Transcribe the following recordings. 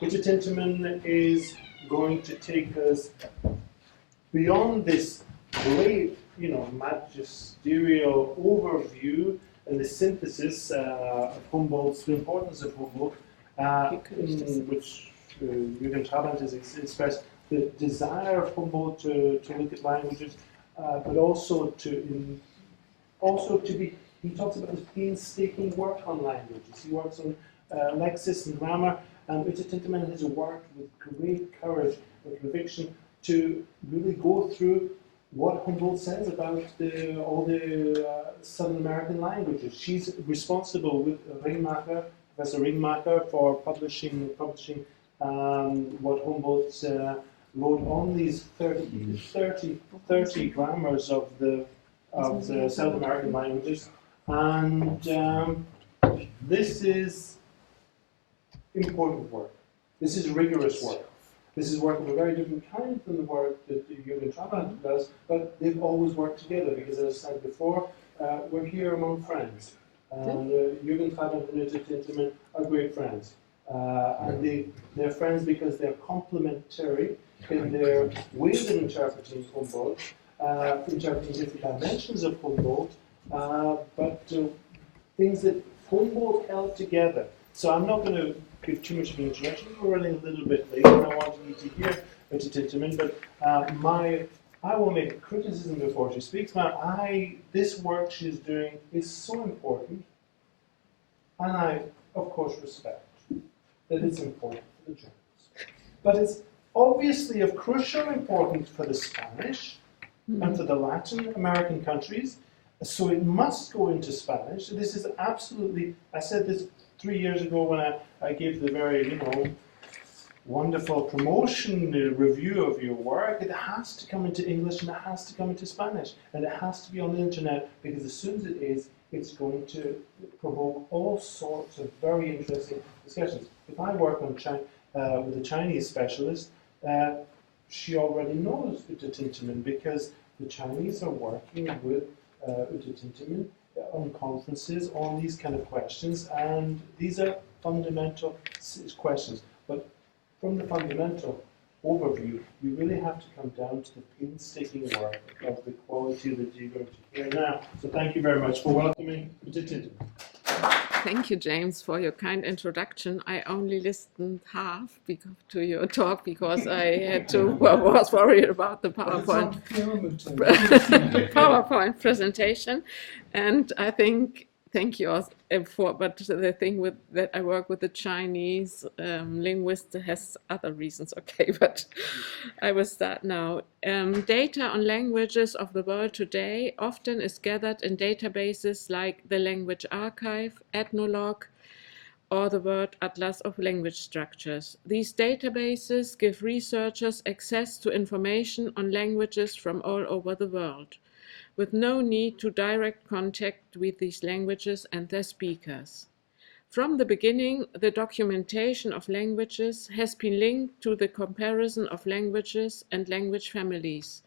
Bitte Tinterman is going to take us beyond this great, magisterial overview and the synthesis of Humboldt's, the importance of Humboldt, in which Jürgen Trabant has expressed the desire of Humboldt to look at languages, but also to be, he talks about his painstaking work on languages. He works on lexis and grammar, and Bitte Tinterman has worked with great courage and conviction to really go through what Humboldt says about all the Southern American languages. She's responsible with Professor Ringmacher, for publishing what Humboldt wrote on these 30 grammars of the South American languages. And this is important work. This is rigorous work. This is work of a very different kind than the work that Jürgen Trabant does, but they've always worked together because, as I said before, we're here among friends. And Jürgen Trabant and Bitte Tinterman are great friends. And they're friends because they're complementary in their ways of interpreting Humboldt, interpreting different dimensions of Humboldt, but things that Humboldt held together. So I'm not going to give too much of an introduction. We're running a little bit late, and I want you to hear Bitte Tinterman, but I will make a criticism before she speaks. This work she's doing is so important, and I, of course, respect that it's important for the Germans. But it's obviously of crucial importance for the Spanish and for the Latin American countries, so it must go into Spanish. This is absolutely, I said this 3 years ago when I gave the very, wonderful promotion review of your work. It has to come into English and it has to come into Spanish, and it has to be on the internet, because as soon as it is, it's going to provoke all sorts of very interesting discussions. If I work on with a Chinese specialist, she already knows Bitte Tinterman, because the Chinese are working with Bitte Tinterman on conferences on these kind of questions, and these are fundamental questions. But from the fundamental overview, you really have to come down to the painstaking work of the quality that you're going to hear now. So thank you very much for welcoming Bitte Tinterman. Thank you, James, for your kind introduction. I only listened half to your talk because I was worried about the PowerPoint presentation, and I think thank you also for. But the thing that I work with the Chinese linguist has other reasons. Okay, but I will start now. Data on languages of the world today often is gathered in databases like the Language Archive, Ethnologue, or the World Atlas of Language Structures. These databases give researchers access to information on languages from all over the world, with no need to direct contact with these languages and their speakers. From the beginning, the documentation of languages has been linked to the comparison of languages and language families,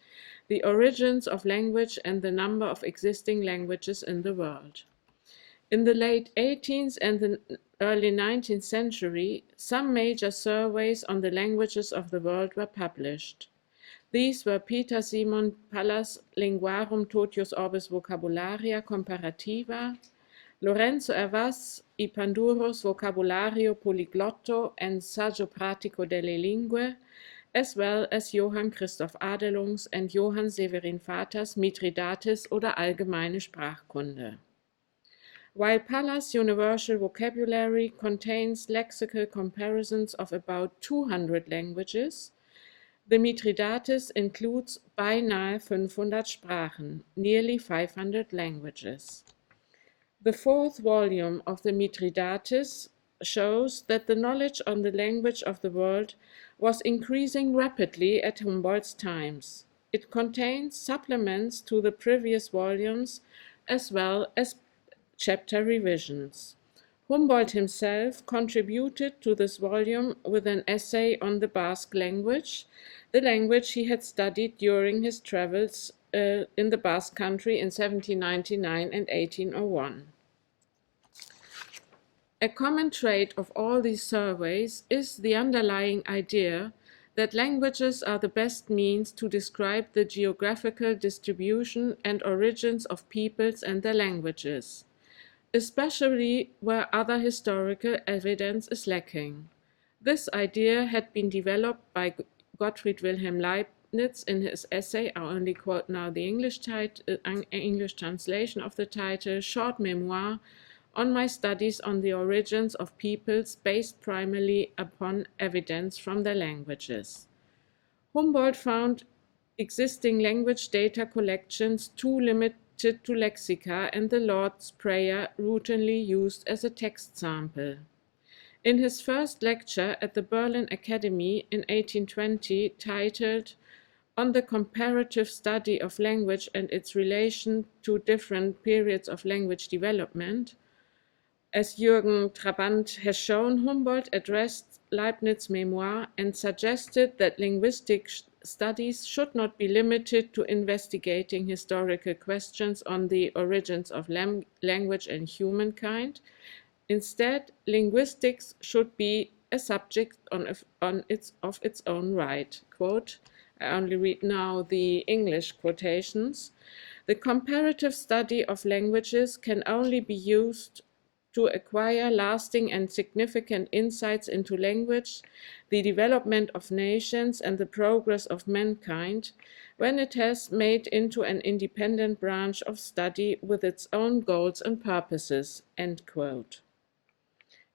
the origins of language, and the number of existing languages in the world. In the late 18th and the early 19th century, some major surveys on the languages of the world were published. These were Peter Simon Pallas' Linguarum totius orbis vocabularia comparativa, Lorenzo Hervás y Panduro's Vocabulario Poliglotto and Saggio Pratico delle Lingue, as well as Johann Christoph Adelung's and Johann Severin Vaters Mithridates oder Allgemeine Sprachkunde. While Pallas' Universal Vocabulary contains lexical comparisons of about 200 languages, the Mithridates includes beinahe 500 Sprachen, nearly 500 languages. The fourth volume of the Mithridates shows that the knowledge on the language of the world was increasing rapidly at Humboldt's times. It contains supplements to the previous volumes as well as chapter revisions. Humboldt himself contributed to this volume with an essay on the Basque language, the language he had studied during his travels in the Basque country in 1799 and 1801. A common trait of all these surveys is the underlying idea that languages are the best means to describe the geographical distribution and origins of peoples and their languages, especially where other historical evidence is lacking. This idea had been developed by Gottfried Wilhelm Leibniz in his essay, I only quote now the English translation of the title, Short Memoir on My Studies on the Origins of Peoples based primarily upon evidence from their languages. Humboldt found existing language data collections too limited to lexica and the Lord's Prayer routinely used as a text sample. In his first lecture at the Berlin Academy in 1820, titled On the Comparative Study of Language and its Relation to Different Periods of Language Development, as Jürgen Trabant has shown, Humboldt addressed Leibniz's memoir and suggested that linguistic studies should not be limited to investigating historical questions on the origins of language and humankind. Instead, linguistics should be a subject of its own right. Quote, I only read now the English quotations. The comparative study of languages can only be used to acquire lasting and significant insights into language, the development of nations, and the progress of mankind, when it has made into an independent branch of study with its own goals and purposes. End quote.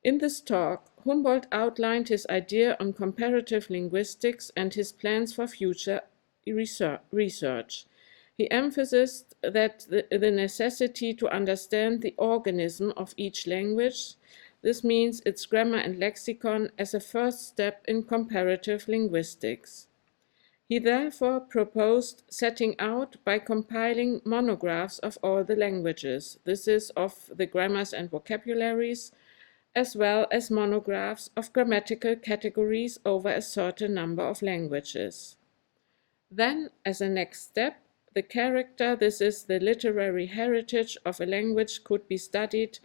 In this talk, Humboldt outlined his idea on comparative linguistics and his plans for future research. He emphasized that the necessity to understand the organism of each language, this means its grammar and lexicon, as a first step in comparative linguistics. He therefore proposed setting out by compiling monographs of all the languages, this is of the grammars and vocabularies, as well as monographs of grammatical categories over a certain number of languages. Then, as a next step, the character, this is the literary heritage of a language, could be studied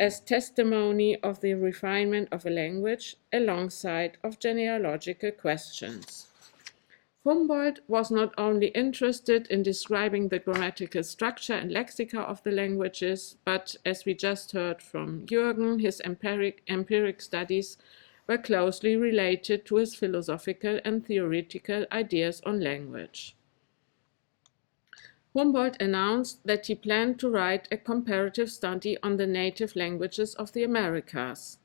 as testimony of the refinement of a language alongside of genealogical questions. Humboldt was not only interested in describing the grammatical structure and lexica of the languages, but as we just heard from Jürgen, his empiric studies were closely related to his philosophical and theoretical ideas on language. Humboldt announced that he planned to write a comparative study on the native languages of the Americas.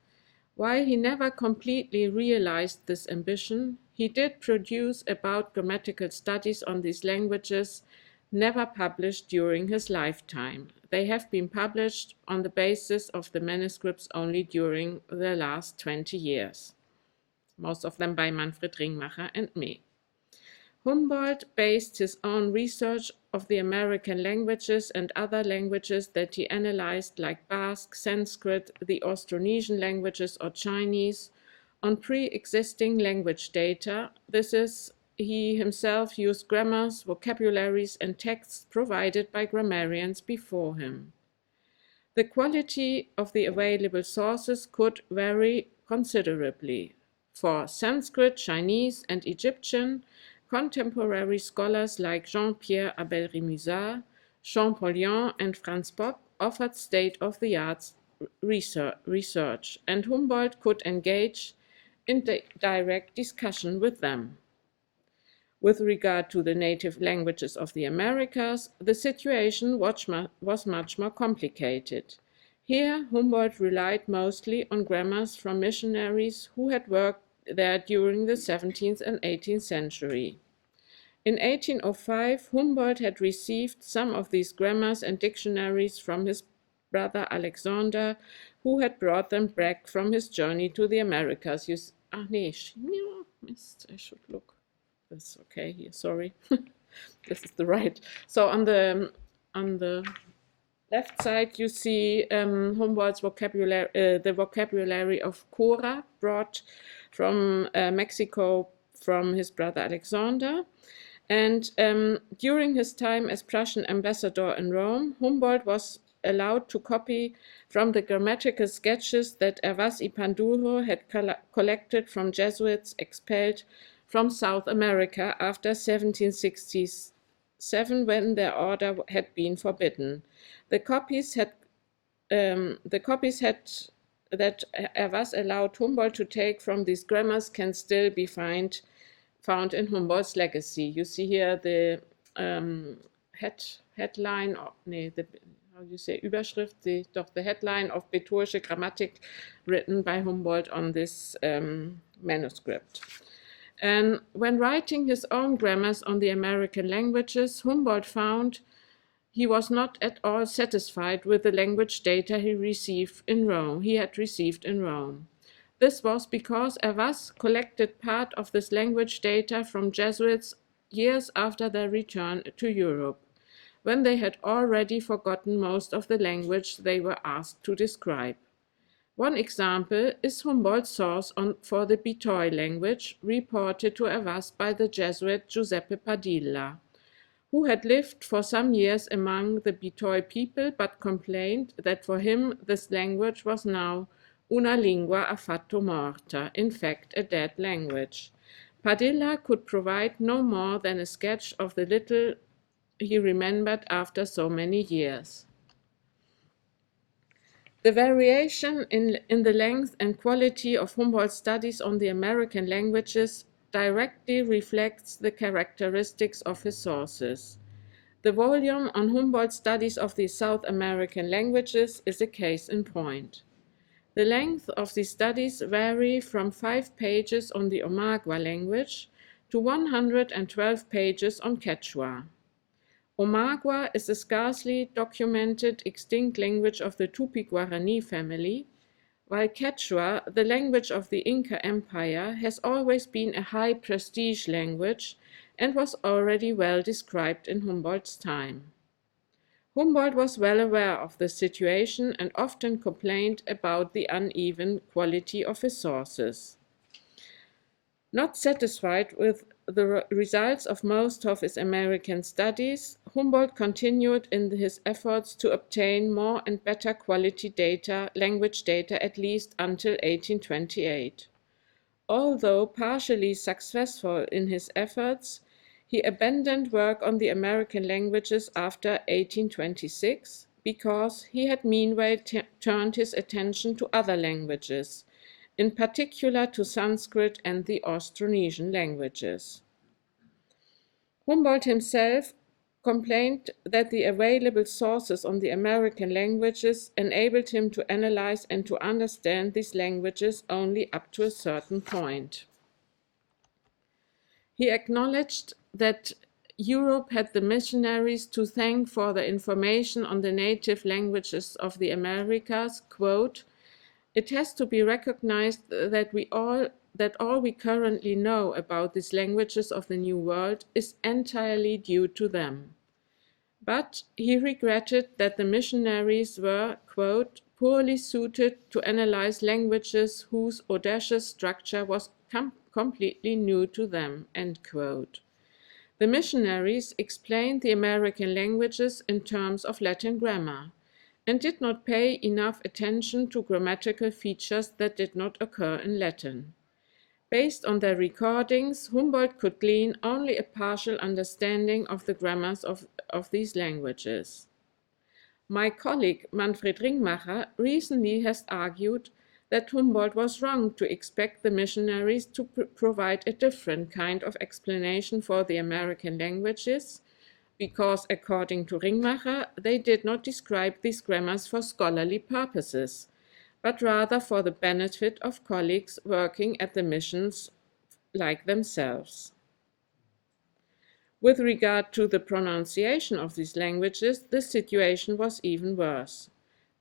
While he never completely realized this ambition, he did produce about grammatical studies on these languages, never published during his lifetime. They have been published on the basis of the manuscripts only during the last 20 years, most of them by Manfred Ringmacher and me. Humboldt based his own research of the American languages and other languages that he analyzed, like Basque, Sanskrit, the Austronesian languages, or Chinese, on pre-existing language data. This is, he himself used grammars, vocabularies, and texts provided by grammarians before him. The quality of the available sources could vary considerably. For Sanskrit, Chinese, and Egyptian, contemporary scholars like Jean-Pierre Abel-Rémusat, Champollion, and Franz Bock offered state-of-the-art research, and Humboldt could engage in direct discussion with them. With regard to the native languages of the Americas, the situation was much more complicated. Here, Humboldt relied mostly on grammars from missionaries who had worked there during the 17th and 18th century. In 1805, Humboldt had received some of these grammars and dictionaries from his brother Alexander, who had brought them back from his journey to the Americas. Mist, I should look. That's okay here, sorry. This is the right. So on the left side, you see Humboldt's vocabulary, the vocabulary of Cora, brought from Mexico from his brother Alexander. And during his time as Prussian ambassador in Rome, Humboldt was allowed to copy from the grammatical sketches that Hervás y Panduro had collected from Jesuits expelled from South America after 1767, when their order had been forbidden. The copies that Hervás allowed Humboldt to take from these grammars can still be found in Humboldt's legacy. You see here the headline, how do you say, Überschrift, the headline of Rhetorische Grammatik written by Humboldt on this manuscript. And when writing his own grammars on the American languages, Humboldt found he was not at all satisfied with the language data he had received in Rome. This was because Hervás collected part of this language data from Jesuits years after their return to Europe, when they had already forgotten most of the language they were asked to describe. One example is Humboldt's source for the Bitoy language, reported to Hervás by the Jesuit Giuseppe Padilla, who had lived for some years among the Bitoy people but complained that for him this language was now una lingua affatto morta, in fact a dead language. Padilla could provide no more than a sketch of the little he remembered after so many years. The variation in the length and quality of Humboldt's studies on the American languages directly reflects the characteristics of his sources. The volume on Humboldt's studies of the South American languages is a case in point. The length of these studies vary from 5 pages on the Omagua language to 112 pages on Quechua. Omagua is a scarcely documented extinct language of the Tupi-Guarani family, while Quechua, the language of the Inca Empire, has always been a high prestige language and was already well described in Humboldt's time. Humboldt was well aware of the situation and often complained about the uneven quality of his sources. Not satisfied with the results of most of his American studies, Humboldt continued in his efforts to obtain more and better quality data, language data, at least until 1828. Although partially successful in his efforts, he abandoned work on the American languages after 1826 because he had meanwhile turned his attention to other languages, in particular to Sanskrit and the Austronesian languages. Humboldt himself complained that the available sources on the American languages enabled him to analyze and to understand these languages only up to a certain point. He acknowledged that Europe had the missionaries to thank for the information on the native languages of the Americas. Quote, "It has to be recognized that all we currently know about these languages of the New World is entirely due to them." But he regretted that the missionaries were, quote, "poorly suited to analyze languages whose audacious structure was completely new to them," end quote. The missionaries explained the American languages in terms of Latin grammar and did not pay enough attention to grammatical features that did not occur in Latin. Based on their recordings, Humboldt could glean only a partial understanding of the grammars of these languages. My colleague Manfred Ringmacher recently has argued that Humboldt was wrong to expect the missionaries to provide a different kind of explanation for the American languages, because according to Ringmacher, they did not describe these grammars for scholarly purposes, but rather for the benefit of colleagues working at the missions like themselves. With regard to the pronunciation of these languages, the situation was even worse.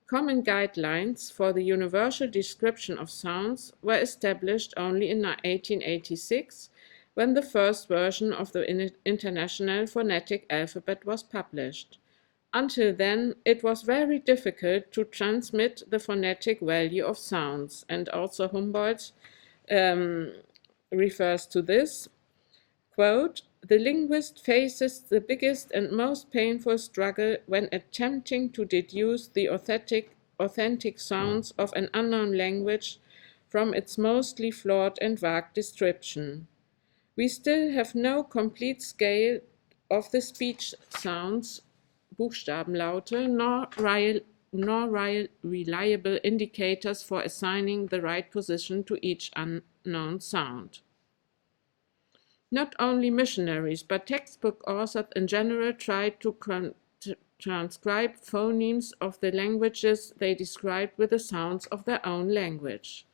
Common guidelines for the universal description of sounds were established only in 1886, when the first version of the International Phonetic Alphabet was published. Until then, it was very difficult to transmit the phonetic value of sounds, and also Humboldt refers to this. Quote, "The linguist faces the biggest and most painful struggle when attempting to deduce the authentic sounds of an unknown language from its mostly flawed and vague description. We still have no complete scale of the speech sounds, Buchstabenlaute, nor reliable indicators for assigning the right position to each unknown sound. Not only missionaries, but textbook authors in general tried to transcribe phonemes of the languages they described with the sounds of their own language.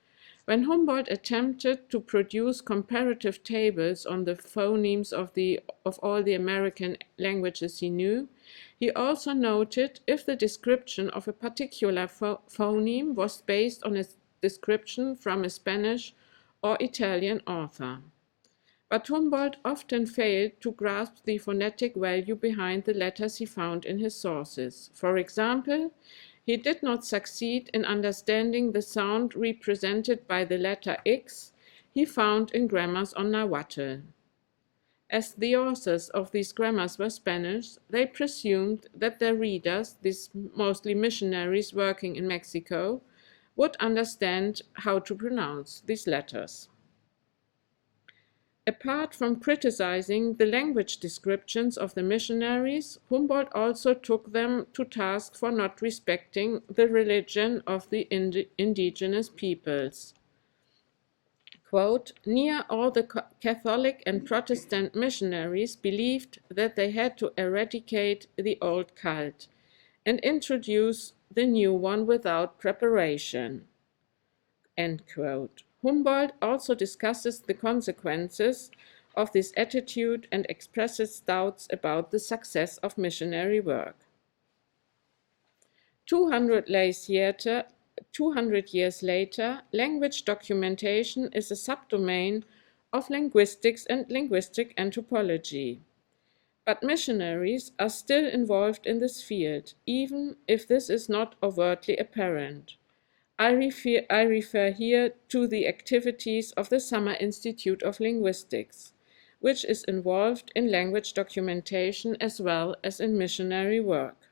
When Humboldt attempted to produce comparative tables on the phonemes of all the American languages he knew, he also noted if the description of a particular phoneme was based on a description from a Spanish or Italian author. But Humboldt often failed to grasp the phonetic value behind the letters he found in his sources. For example, he did not succeed in understanding the sound represented by the letter X he found in grammars on Nahuatl. As the authors of these grammars were Spanish, they presumed that their readers, these mostly missionaries working in Mexico, would understand how to pronounce these letters. Apart from criticizing the language descriptions of the missionaries, Humboldt also took them to task for not respecting the religion of the indigenous peoples. Quote, near all the Catholic and Protestant missionaries believed that they had to eradicate the old cult and introduce the new one without preparation. End quote. Humboldt also discusses the consequences of this attitude and expresses doubts about the success of missionary work. 200 years later, language documentation is a subdomain of linguistics and linguistic anthropology. But missionaries are still involved in this field, even if this is not overtly apparent. I refer here to the activities of the Summer Institute of Linguistics, which is involved in language documentation as well as in missionary work.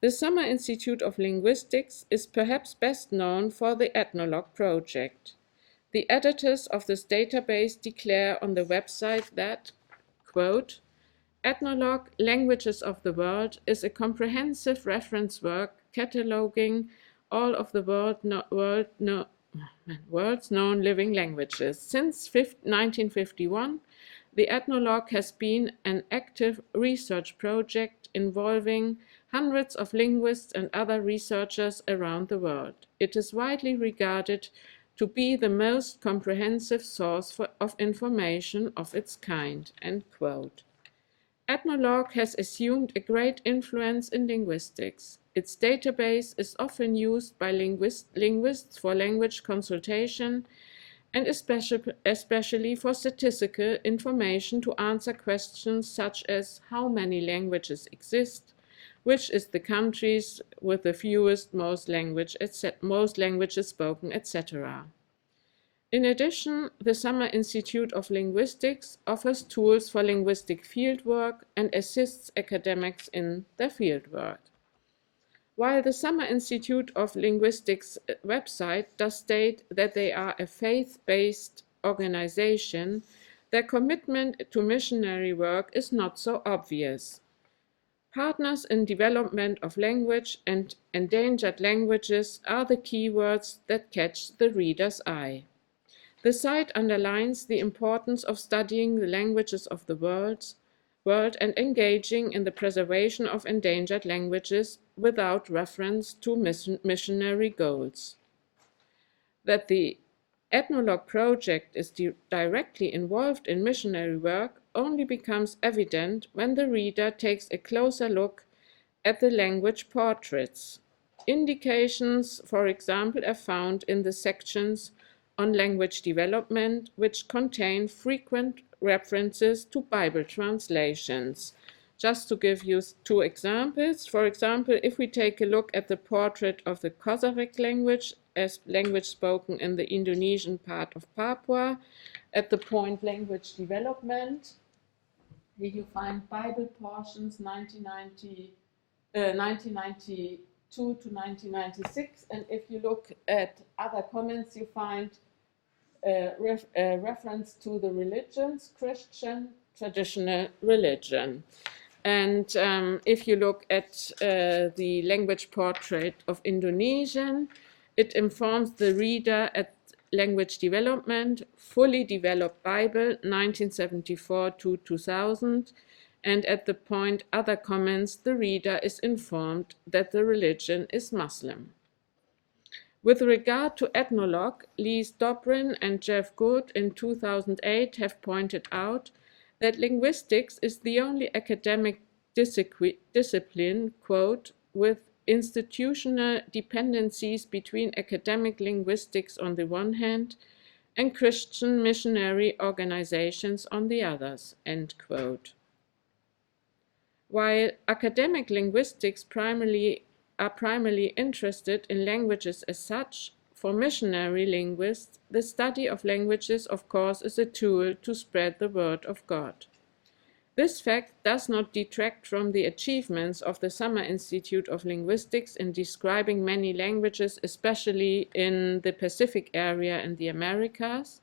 The Summer Institute of Linguistics is perhaps best known for the Ethnologue project. The editors of this database declare on the website that, quote, Ethnologue, Languages of the World is a comprehensive reference work cataloging all of the world's known living languages. Since 1951, the Ethnologue has been an active research project involving hundreds of linguists and other researchers around the world. It is widely regarded to be the most comprehensive source of information of its kind, end quote. Ethnologue has assumed a great influence in linguistics. Its database is often used by linguists for language consultation and especially for statistical information to answer questions such as how many languages exist, which is the countries with the fewest most languages spoken, etc. In addition, the Summer Institute of Linguistics offers tools for linguistic fieldwork and assists academics in their fieldwork. While the Summer Institute of Linguistics website does state that they are a faith-based organization, their commitment to missionary work is not so obvious. Partners in development of language and endangered languages are the keywords that catch the reader's eye. The site underlines the importance of studying the languages of the world and engaging in the preservation of endangered languages without reference to missionary goals. That the Ethnologue project is directly involved in missionary work only becomes evident when the reader takes a closer look at the language portraits. Indications, for example, are found in the sections on language development, which contain frequent references to Bible translations. Just to give you two examples, for example, if we take a look at the portrait of the Kosovik language as language spoken in the Indonesian part of Papua, at the point language development, here you find Bible portions 1992 to 1996. And if you look at other comments, you find reference to the religions, Christian, traditional religion. And if you look at the language portrait of Indonesian, it informs the reader at language development, fully developed Bible, 1974 to 2000, and at the point other comments, the reader is informed that the religion is Muslim. With regard to ethnologue, Lise Dobrin and Jeff Good in 2008 have pointed out that linguistics is the only academic discipline, quote, with institutional dependencies between academic linguistics on the one hand and Christian missionary organizations on the others, end quote. While academic linguistics are primarily interested in languages as such, for missionary linguists, the study of languages, of course, is a tool to spread the word of God. This fact does not detract from the achievements of the Summer Institute of Linguistics in describing many languages, especially in the Pacific area and the Americas.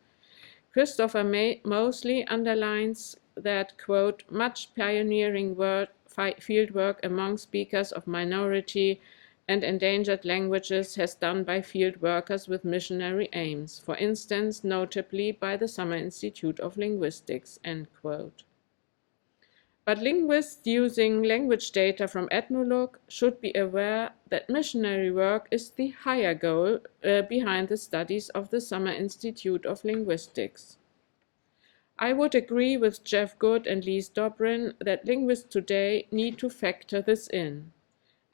Christopher Mosley underlines that, quote, much pioneering fieldwork among speakers of minority and endangered languages has done by field workers with missionary aims, for instance, notably by the Summer Institute of Linguistics, end quote. But linguists using language data from ethnologue should be aware that missionary work is the higher goal behind the studies of the Summer Institute of Linguistics. I would agree with Jeff Good and Lise Dobrin that linguists today need to factor this in,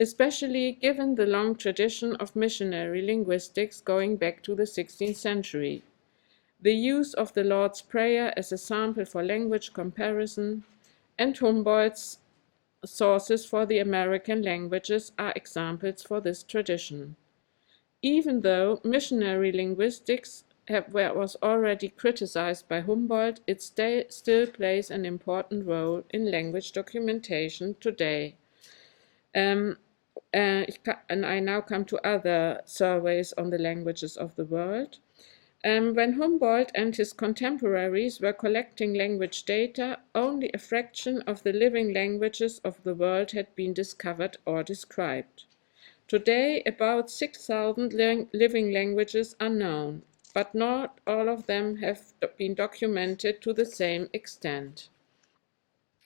especially given the long tradition of missionary linguistics going back to the 16th century. The use of the Lord's Prayer as a sample for language comparison and Humboldt's sources for the American languages are examples for this tradition. Even though missionary linguistics was already criticized by Humboldt, it still plays an important role in language documentation today. And I now come to other surveys on the languages of the world. When Humboldt and his contemporaries were collecting language data, only a fraction of the living languages of the world had been discovered or described. Today, about 6,000 living languages are known, but not all of them have been documented to the same extent.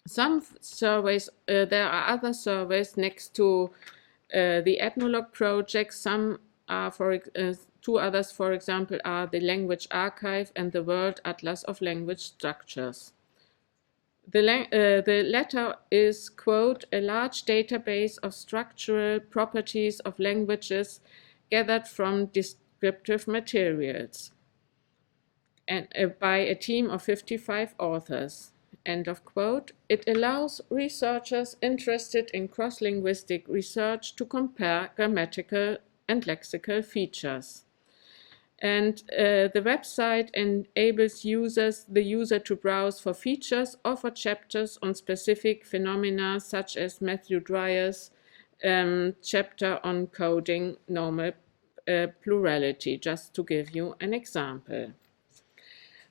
Some surveys, there are other surveys next to the ethnologue project. Some are two others, for example, are the Language Archive and the World Atlas of Language Structures. The latter is, quote, a large database of structural properties of languages gathered from descriptive materials and by a team of 55 authors, end of quote. It allows researchers interested in cross-linguistic research to compare grammatical and lexical features. And the website enables the user to browse for features or for chapters on specific phenomena, such as Matthew Dreyer's chapter on coding normal plurality, just to give you an example.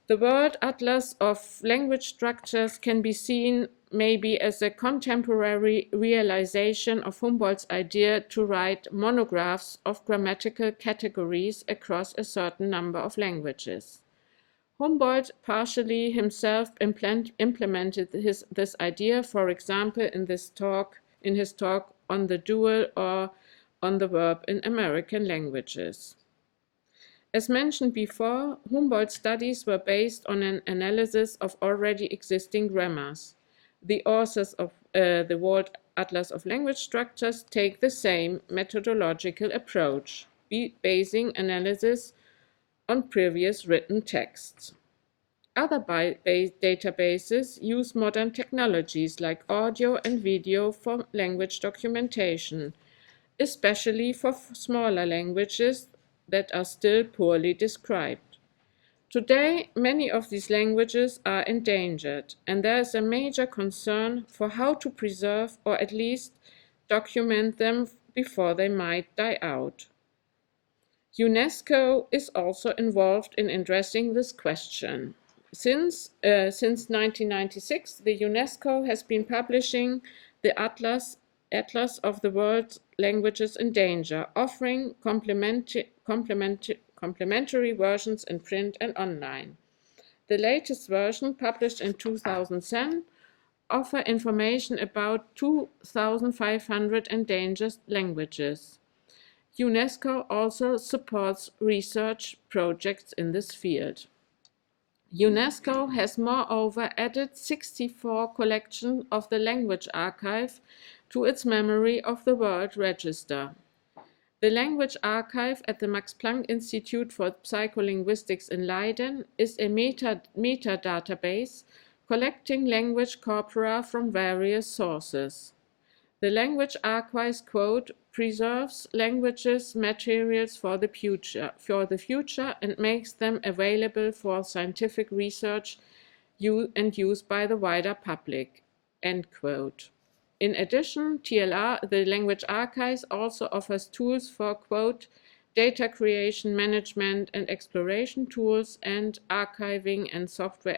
The World Atlas of Language Structures can be seen maybe as a contemporary realization of Humboldt's idea to write monographs of grammatical categories across a certain number of languages. Humboldt partially himself implemented this idea, for example, in his talk on the dual or on the verb in American languages. As mentioned before, Humboldt's studies were based on an analysis of already existing grammars. The authors of the World Atlas of Language Structures take the same methodological approach, basing analysis on previous written texts. Other databases use modern technologies like audio and video for language documentation, especially for smaller languages that are still poorly described. Today, many of these languages are endangered, and there is a major concern for how to preserve or at least document them before they might die out. UNESCO is also involved in addressing this question. Since 1996, the UNESCO has been publishing the Atlas of the World's Languages in Danger, offering complementary versions in print and online. The latest version, published in 2010, offer information about 2,500 endangered languages. UNESCO also supports research projects in this field. UNESCO has moreover added 64 collections of the Language Archive to its Memory of the World Register. The Language Archive at the Max Planck Institute for Psycholinguistics in Leiden is a metadatabase collecting language corpora from various sources. The Language Archive, quote, preserves languages materials for the future and makes them available for scientific research and use by the wider public, end quote. In addition, the Language Archive also offers tools for, quote, data creation, management and exploration tools and archiving and software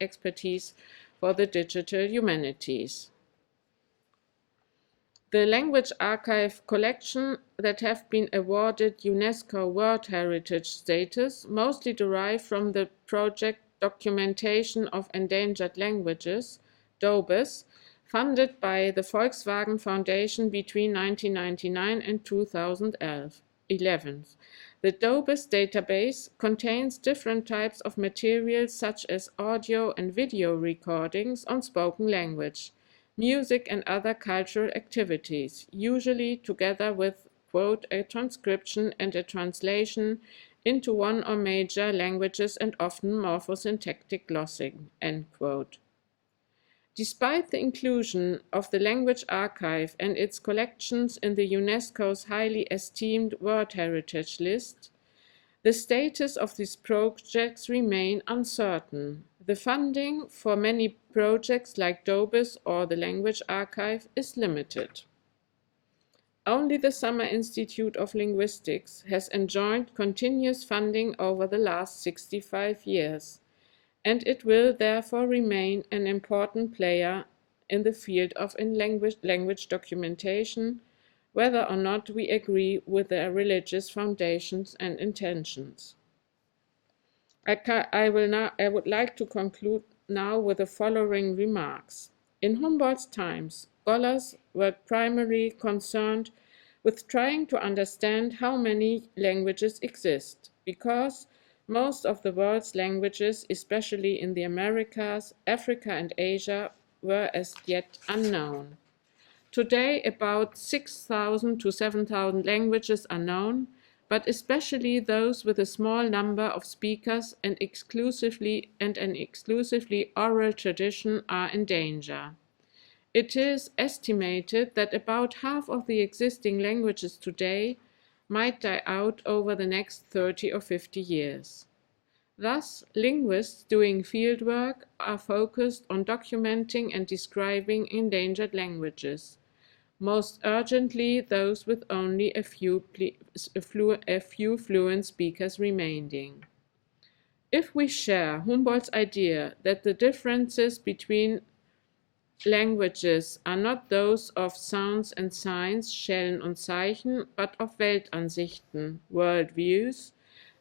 expertise for the digital humanities. The Language Archive collection that have been awarded UNESCO World Heritage status mostly derive from the project Documentation of Endangered Languages, DOBES, funded by the Volkswagen Foundation between 1999 and 2011. The DOBES database contains different types of materials such as audio and video recordings on spoken language, music and other cultural activities, usually together with, quote, a transcription and a translation into one or major languages and often morphosyntactic glossing, end quote. Despite the inclusion of the Language Archive and its collections in the UNESCO's highly esteemed World Heritage List, the status of these projects remain uncertain. The funding for many projects like DOBES or the Language Archive is limited. Only the Summer Institute of Linguistics has enjoyed continuous funding over the last 65 years, and it will therefore remain an important player in the field of language documentation, whether or not we agree with their religious foundations and intentions. I would like to conclude now with the following remarks. In Humboldt's times, scholars were primarily concerned with trying to understand how many languages exist, because most of the world's languages, especially in the Americas, Africa, and Asia, were as yet unknown. Today, about 6,000 to 7,000 languages are known, but especially those with a small number of speakers and an exclusively oral tradition are in danger. It is estimated that about half of the existing languages today might die out over the next 30 or 50 years. Thus, linguists doing fieldwork are focused on documenting and describing endangered languages, most urgently those with only a few fluent speakers remaining. If we share Humboldt's idea that the differences between languages are not those of sounds and signs, Schellen und Zeichen, but of Weltansichten, worldviews,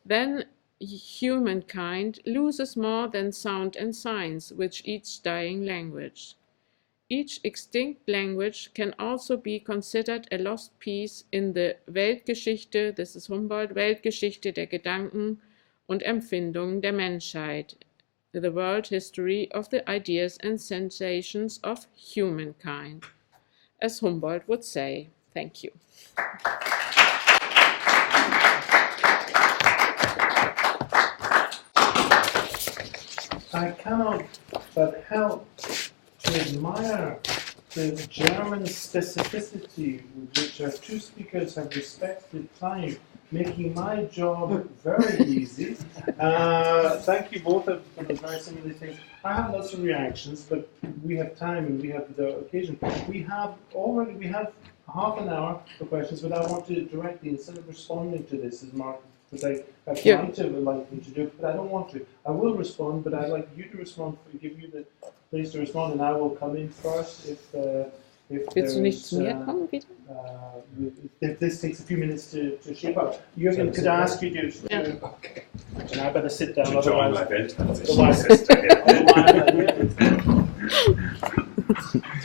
then humankind loses more than sound and signs with each dying language. Each extinct language can also be considered a lost piece in the Weltgeschichte, this is Humboldt, Weltgeschichte der Gedanken und Empfindungen der Menschheit, the world history of the ideas and sensations of humankind, as Humboldt would say. Thank you. I cannot but help to admire the German specificity with which our two speakers have respected time, making my job very easy. Thank you both for the very stimulating. I have lots of reactions, but we have time and we have the occasion. We have half an hour for questions, but I want to directly, instead of responding to this, as Mark would say, that's Yeah. might have like me to do, but I don't want to. I will respond, but I'd like you to respond, give you the place to respond, and I will come in first if Willst du nicht zu mir there's, kommen wieder? if this takes a few minutes to shape up. Jürgen, could I ask you to, Yeah. and I better sit down, John, otherwise, my Welt hat sich otherwise,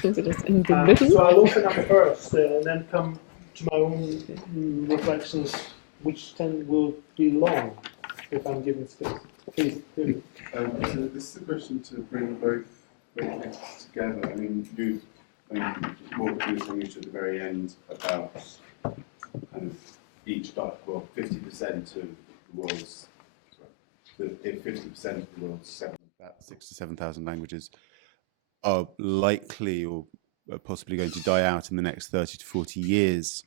Tun Sie das in the middle? so I'll open up first and then come to my own reflections, which will be long if I'm given space. Please, do. So this is a question to bring both texts together. I mean, what you were saying at the very end about kind of each, 50% of the world's, if 50% of the world's 6 to 7,000 languages are likely or possibly going to die out in the next 30 to 40 years,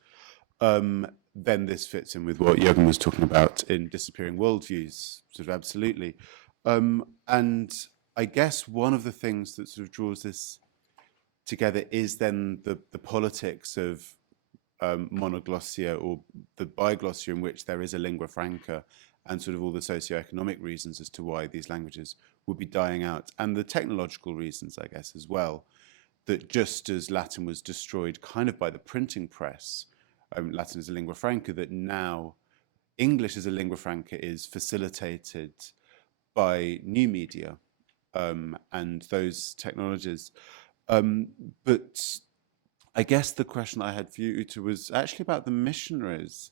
then this fits in with what Jürgen was talking about in disappearing worldviews, sort of absolutely. And I guess one of the things that sort of draws this together is then the politics of monoglossia or the biglossia, in which there is a lingua franca, and sort of all the socioeconomic reasons as to why these languages would be dying out, and the technological reasons, I guess, as well, that just as Latin was destroyed kind of by the printing press, Latin is a lingua franca, that now English as a lingua franca is facilitated by new media and those technologies. But I guess the question I had for you, Uta, was actually about the missionaries,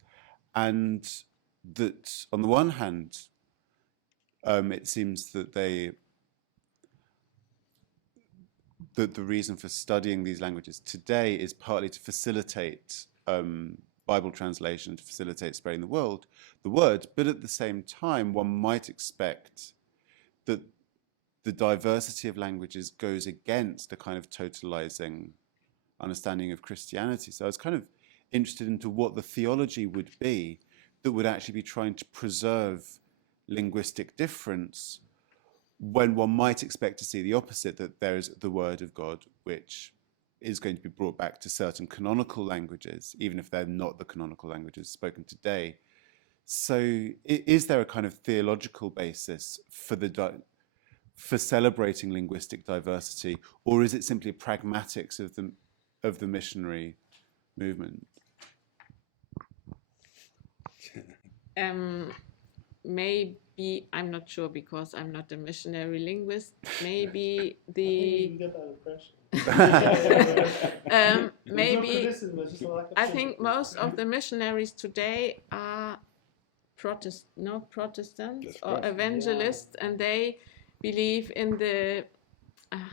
and that on the one hand, it seems that that the reason for studying these languages today is partly to facilitate Bible translation, to facilitate spreading the word, but at the same time, one might expect that the diversity of languages goes against a kind of totalizing understanding of Christianity. So I was kind of interested into what the theology would be that would actually be trying to preserve linguistic difference, when one might expect to see the opposite, that there is the Word of God, which is going to be brought back to certain canonical languages, even if they're not the canonical languages spoken today. So is there a kind of theological basis for celebrating linguistic diversity, or is it simply pragmatics of the missionary movement? Maybe, I'm not sure because I'm not a missionary linguist, maybe You get that impression. maybe, I think most of the missionaries today are Protestants or evangelists, and they believe in the,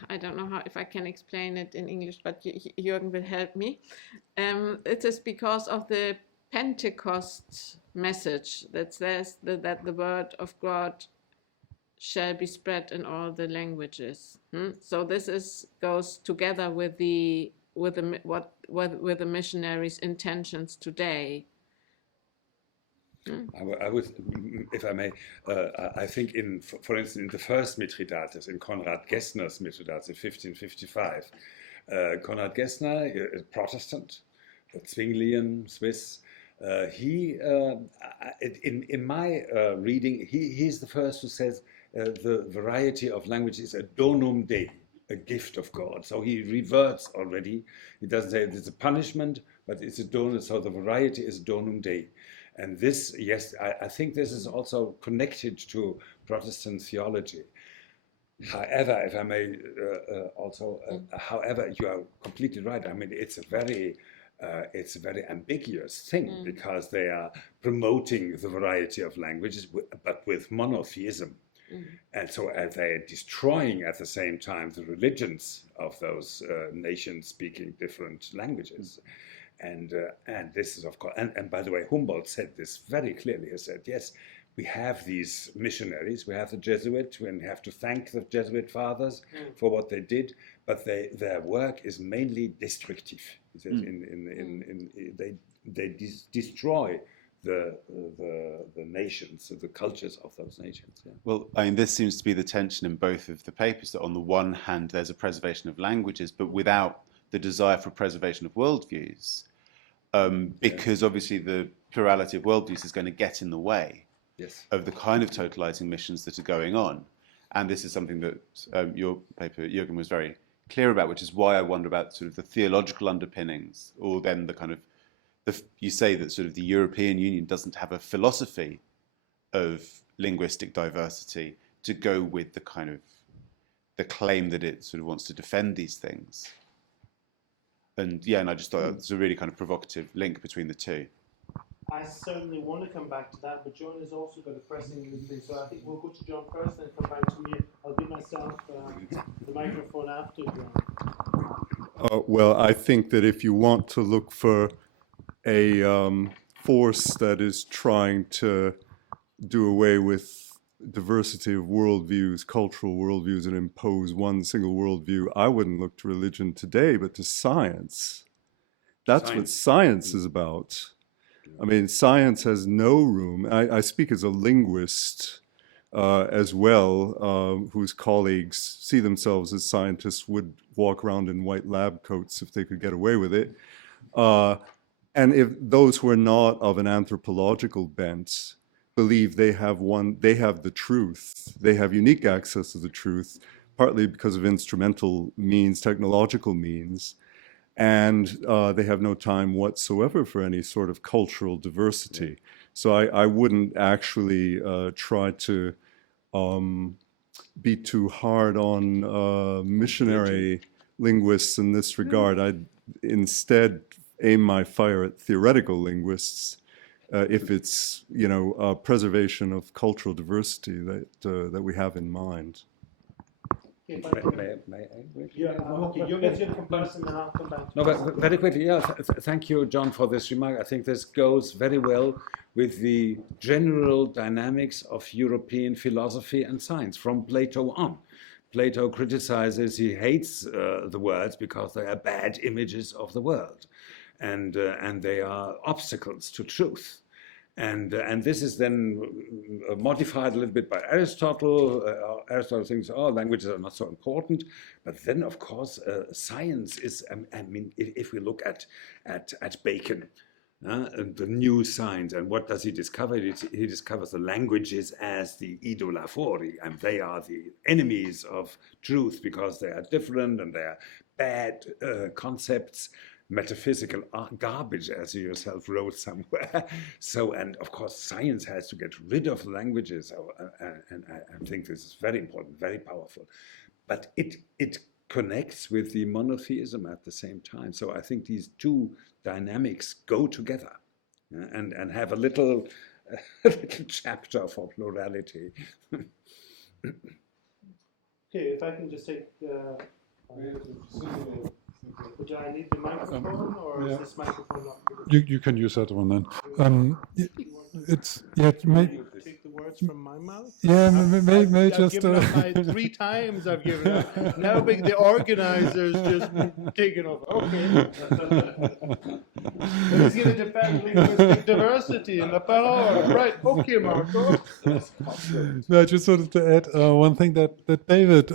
I don't know if I can explain it in English, but Jürgen will help me. It is because of the Pentecost message that says that the word of God shall be spread in all the languages. So this goes together with the missionaries' intentions today. I would, if I may, I think for instance, in the first Mithridates, in Konrad Gessner's Mithridates, 1555, Konrad Gessner, a Protestant, a Zwinglian, Swiss, he, in my reading, he's the first who says the variety of language is a donum Dei, a gift of God. So he reverts already. He doesn't say it's a punishment, but it's a donum. So the variety is donum Dei. And this, yes, I think this is also connected to Protestant theology. However, if I may however, you are completely right. I mean, it's a very ambiguous thing, because they are promoting the variety of languages, but with monotheism. And so they are destroying at the same time the religions of those nations speaking different languages. And this is, of course, and by the way, Humboldt said this very clearly. He said, yes, we have these missionaries, we have the Jesuits, and we have to thank the Jesuit fathers for what they did, but their work is mainly destructive. He says they destroy the nations, the cultures of those nations. Yeah. Well, I mean, this seems to be the tension in both of the papers, that on the one hand, there's a preservation of languages, but without the desire for preservation of worldviews. because obviously the plurality of worldviews is going to get in the way Yes. of the kind of totalizing missions that are going on. And this is something that your paper, Jürgen, was very clear about, which is why I wonder about sort of the theological underpinnings, or then the kind of, you say that sort of the European Union doesn't have a philosophy of linguistic diversity to go with the kind of the claim that it sort of wants to defend these things. And yeah, and I just thought it was a really kind of provocative link between the two. I certainly want to come back to that, but John has also got a pressing thing, so I think we'll go to John first, then come back to me. I'll give myself the microphone after John. Well, I think that if you want to look for a force that is trying to do away with diversity of worldviews, cultural worldviews, and impose one single worldview, I wouldn't look to religion today, but to science. That's what science is about. I mean, science has no room. I speak as a linguist as well, whose colleagues see themselves as scientists, would walk around in white lab coats if they could get away with it. And if those who are not of an anthropological bent believe they have the truth, they have unique access to the truth, partly because of instrumental means, technological means, and they have no time whatsoever for any sort of cultural diversity. So I wouldn't actually try to be too hard on missionary linguists in this regard. I'd instead aim my fire at theoretical linguists if it's, preservation of cultural diversity that we have in mind. May I? Yeah, okay, you're going to come first and then I'll come back. No, but very quickly, yeah, thank you, John, for this remark. I think this goes very well with the general dynamics of European philosophy and science from Plato on. Plato criticizes, he hates the words because they are bad images of the world, and they are obstacles to truth. And this is then modified a little bit by Aristotle. Aristotle thinks, languages are not so important. But then, of course, science is, if we look at Bacon, the new science, and what does he discover? He discovers the languages as the idolafori, and they are the enemies of truth because they are different and they are bad concepts. Metaphysical garbage, as you yourself wrote somewhere. So, and of course, science has to get rid of languages, and I think this is very important, very powerful. But it connects with the monotheism at the same time. So I think these two dynamics go together, and have a little chapter for plurality. Okay, if I can just take. Do I need the microphone, or is this microphone not good? You can use that one then. Take the words from my mouth. Yeah, may I've just. given up my 3 times. I've given up. Now the organizers just taken over. Okay. He's going to defend linguistic diversity in the power. Right. Okay, Marco. No, I just wanted to add one thing that David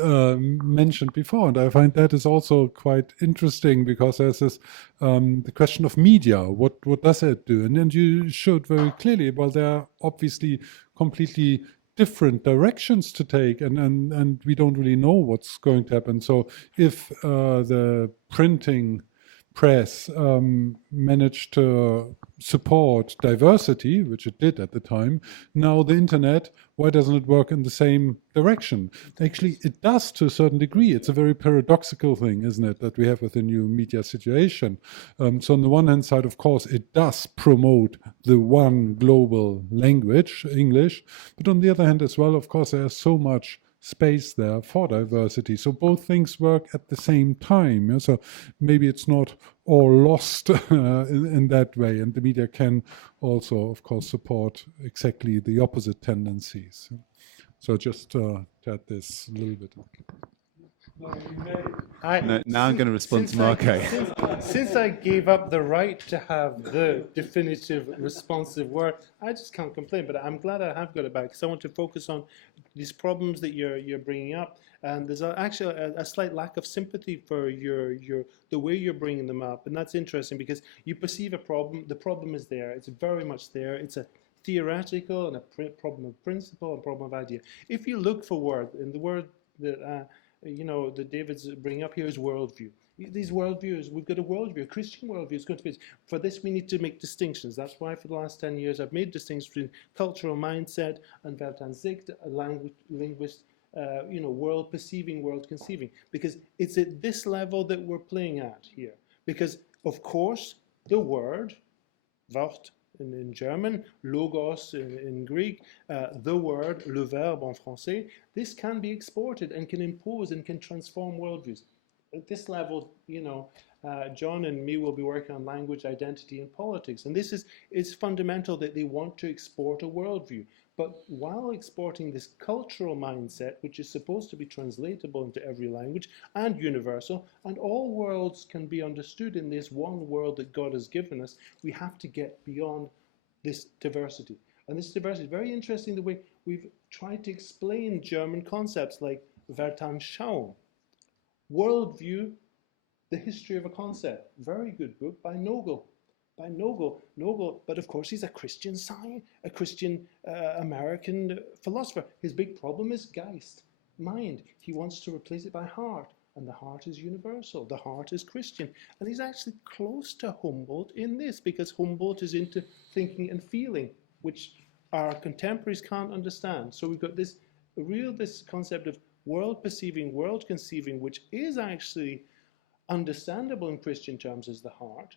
mentioned before, and I find that is also quite interesting because there's this the question of media. What does it do? And you showed very clearly. Well, there are obviously completely different directions to take, and we don't really know what's going to happen. So if the printing press managed to support diversity, which it did at the time, now the internet, why doesn't it work in the same direction? Actually, it does to a certain degree. It's a very paradoxical thing, isn't it, that we have with the new media situation. So on the one hand side, of course, it does promote the one global language, English, but on the other hand as well, of course, there's so much space there for diversity. So both things work at the same time. Yeah? So maybe it's not all lost in that way. And the media can also, of course, support exactly the opposite tendencies. So just to add this a little bit. No, now I'm going to respond to Marco. Since I gave up the right to have the definitive responsive word, I just can't complain. But I'm glad I have got it back because I want to focus on these problems that you're bringing up. And there's actually a slight lack of sympathy for the way you're bringing them up, and that's interesting because you perceive a problem. The problem is there. It's very much there. It's a theoretical and a problem of principle and problem of idea. If you look for word, and the word that that David's bringing up here is worldview. These worldviews, we've got a worldview, a Christian worldview is going to be. For this, we need to make distinctions. That's why for the last 10 years I've made distinctions between cultural mindset and Weltansicht, a linguist, world perceiving, world conceiving. Because it's at this level that we're playing at here. Because, of course, the word, Wort, in German, logos in Greek, the word, le verbe en français, this can be exported and can impose and can transform worldviews. At this level, John and me will be working on language, identity, and politics. And it's fundamental that they want to export a worldview. But while exporting this cultural mindset, which is supposed to be translatable into every language and universal, and all worlds can be understood in this one world that God has given us, we have to get beyond this diversity. And this diversity is very interesting the way we've tried to explain German concepts like Weltanschauung. Worldview, the history of a concept. Very good book by Nogel. Nogel, but of course he's a Christian science, a Christian American philosopher. His big problem is Geist, mind. He wants to replace it by heart, and the heart is universal. The heart is Christian, and he's actually close to Humboldt in this because Humboldt is into thinking and feeling, which our contemporaries can't understand. So we've got this concept of world perceiving, world conceiving, which is actually understandable in Christian terms as the heart,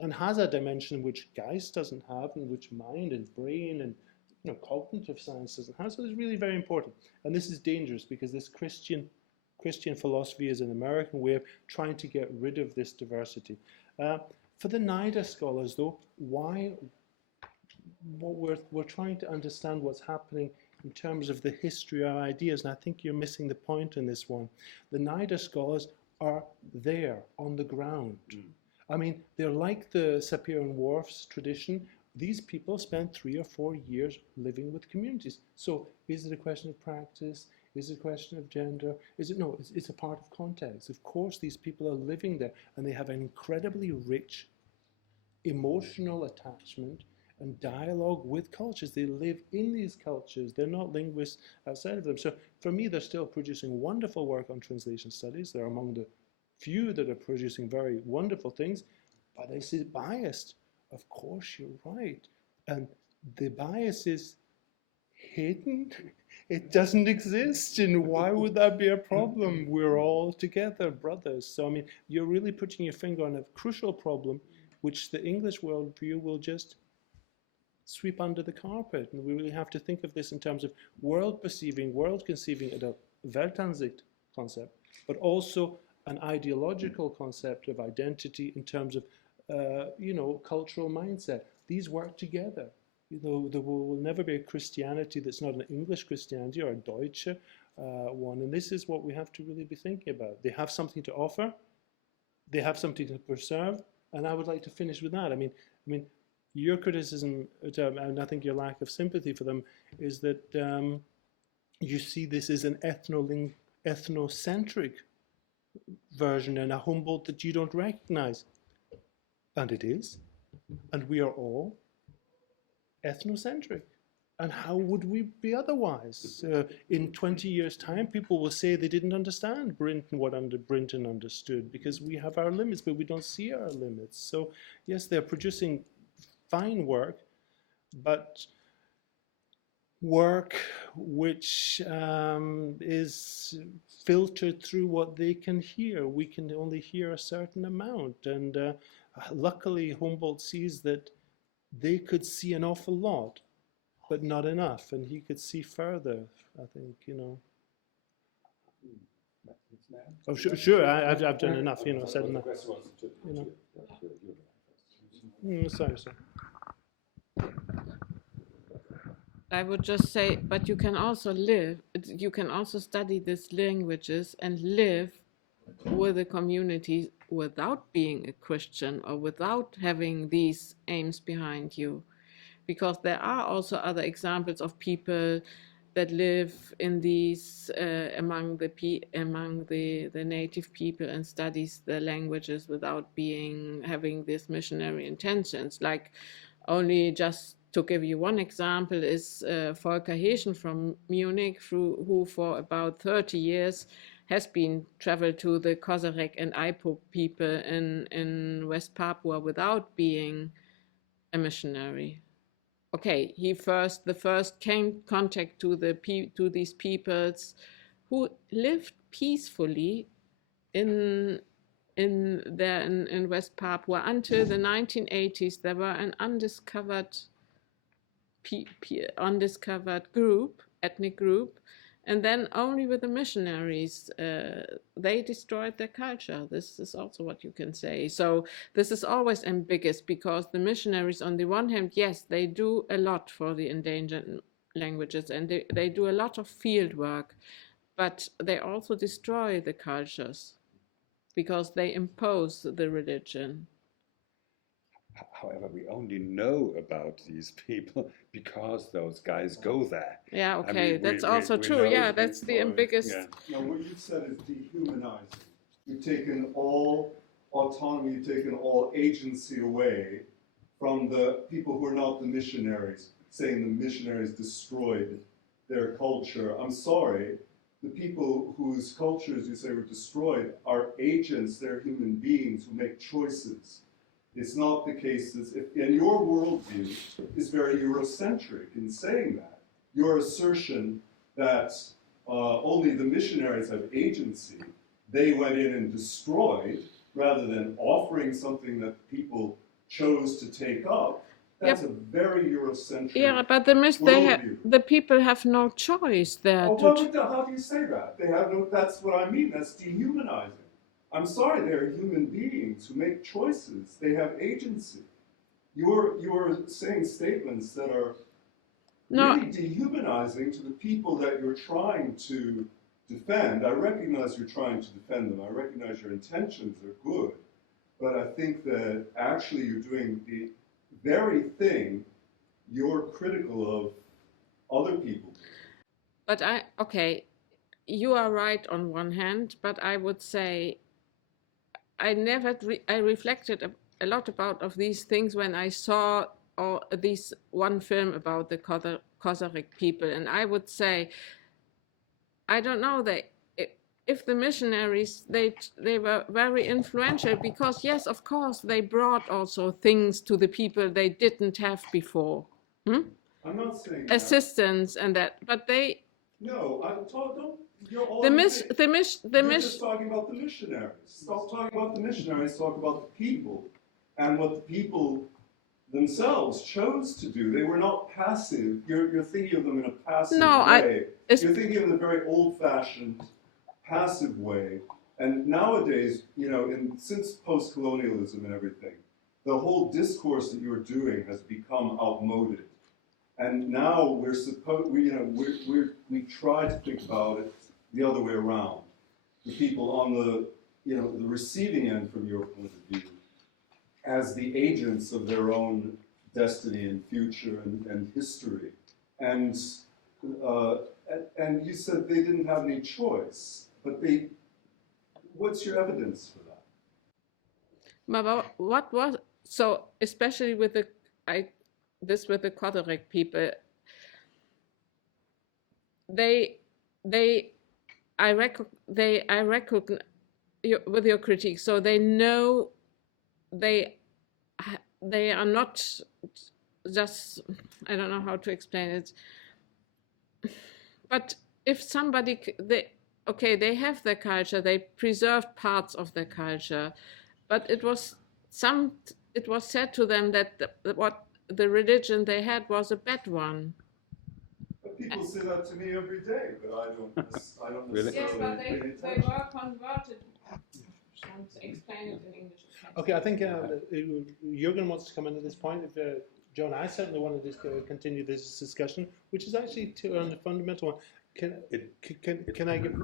and has a dimension which Geist doesn't have, and which mind and brain and cognitive science doesn't have. So it's really very important. And this is dangerous because this Christian philosophy is an American way of trying to get rid of this diversity. For the NIDA scholars, though, we're trying to understand what's happening in terms of the history of ideas, and I think you're missing the point in this one. The NIDA scholars are there on the ground. I mean, they're like the Sapir-Whorf's tradition. These people spend 3 or 4 years living with communities. So is it a question of practice? Is it a question of gender? No, it's a part of context. Of course, these people are living there, and they have an incredibly rich emotional attachment and dialogue with cultures. They live in these cultures. They're not linguists outside of them. So for me, they're still producing wonderful work on translation studies. They're among the few that are producing very wonderful things, but this is biased. Of course, you're right. And the bias is hidden. It doesn't exist. And why would that be a problem? We're all together, brothers. So, I mean, you're really putting your finger on a crucial problem, which the English worldview will just sweep under the carpet. And we really have to think of this in terms of world perceiving, world conceiving at a Weltansicht concept, but also an ideological concept of identity in terms of, cultural mindset. These work together. There will never be a Christianity that's not an English Christianity or a Deutsche one. And this is what we have to really be thinking about. They have something to offer. They have something to preserve. And I would like to finish with that. I mean, your criticism, and I think your lack of sympathy for them, is that you see this as an ethnocentric version and a Humboldt that you don't recognize. And it is. And we are all ethnocentric. And how would we be otherwise? In 20 years' time, people will say they didn't understand what Brinton understood because we have our limits, but we don't see our limits. So, yes, they're producing fine work, but work which is filtered through what they can hear. We can only hear a certain amount. And luckily, Humboldt sees that they could see an awful lot, but not enough. And he could see further, I think, Oh, sure. I've done enough, said enough. Sorry. I would just say, but you can also live, you can also study these languages and live with a community without being a Christian or without having these aims behind you. Because there are also other examples of people that live in these among the native people and studies the languages without having these missionary intentions. Like, only just to give you one example is Volker Heeschen from Munich, who for about 30 years has been traveled to the Kosarek and Ipo people in West Papua without being a missionary. Okay, the first came contact to these peoples who lived peacefully in West Papua until the 1980s. There were an undiscovered ethnic group, and then only with the missionaries they destroyed their culture. This is also what you can say. So this is always ambiguous, because the missionaries, on the one hand, yes, they do a lot for the endangered languages, and they do a lot of field work, but they also destroy the cultures because they impose the religion. However, we only know about these people because those guys go there. Yeah, okay, I mean, that's we also true. know Yeah, that's the ambiguous. Yeah. Now, what you said is dehumanizing. You've taken all autonomy, you've taken all agency away from the people who are not the missionaries, saying the missionaries destroyed their culture. I'm sorry, the people whose cultures you say were destroyed are agents, they're human beings who make choices. It's not the case that, and your worldview is very Eurocentric in saying that. Your assertion that only the missionaries have agency, they went in and destroyed, rather than offering something that people chose to take up, that's a very Eurocentric. Yeah, but the people have no choice there. Oh, how do you say that? They have no. That's what I mean. That's dehumanizing. I'm sorry, they're human beings who make choices. They have agency. You're saying statements that are really dehumanizing to the people that you're trying to defend. I recognize you're trying to defend them. I recognize your intentions are good. But I think that actually you're doing the very thing you're critical of other people. But you are right on one hand, but I would say I reflected a lot about these things when I saw this one film about the Kosarek people, and I would say, I don't know, if the missionaries, they were very influential, because yes, of course, they brought also things to the people they didn't have before. I'm not saying assistance and that, but they. No, don't. You're all You're just talking about the missionaries. Stop talking about the missionaries. Talk about the people and what the people themselves chose to do. They were not passive. You're thinking of them in a passive way. You're thinking of them in a very old-fashioned, passive way. And nowadays, since post-colonialism and everything, the whole discourse that you're doing has become outmoded. And now we try to think about it the other way around. The people on the receiving end from your point of view as the agents of their own destiny and future and history. And you said they didn't have any choice, but what's your evidence for that? But what was, so especially with the Kosarek people, I recognize with your critique. So they know they are not just, I don't know how to explain it. But if somebody, they have their culture, they preserved parts of their culture, but it was said to them that what the religion they had was a bad one. People say that to me every day, but I don't Really? necessarily. Yes, but they were converted. Explain it in English. Okay, I think Jürgen wants to come in at this point. If John, I certainly wanted to continue this discussion, which is actually on the fundamental one. Can I give?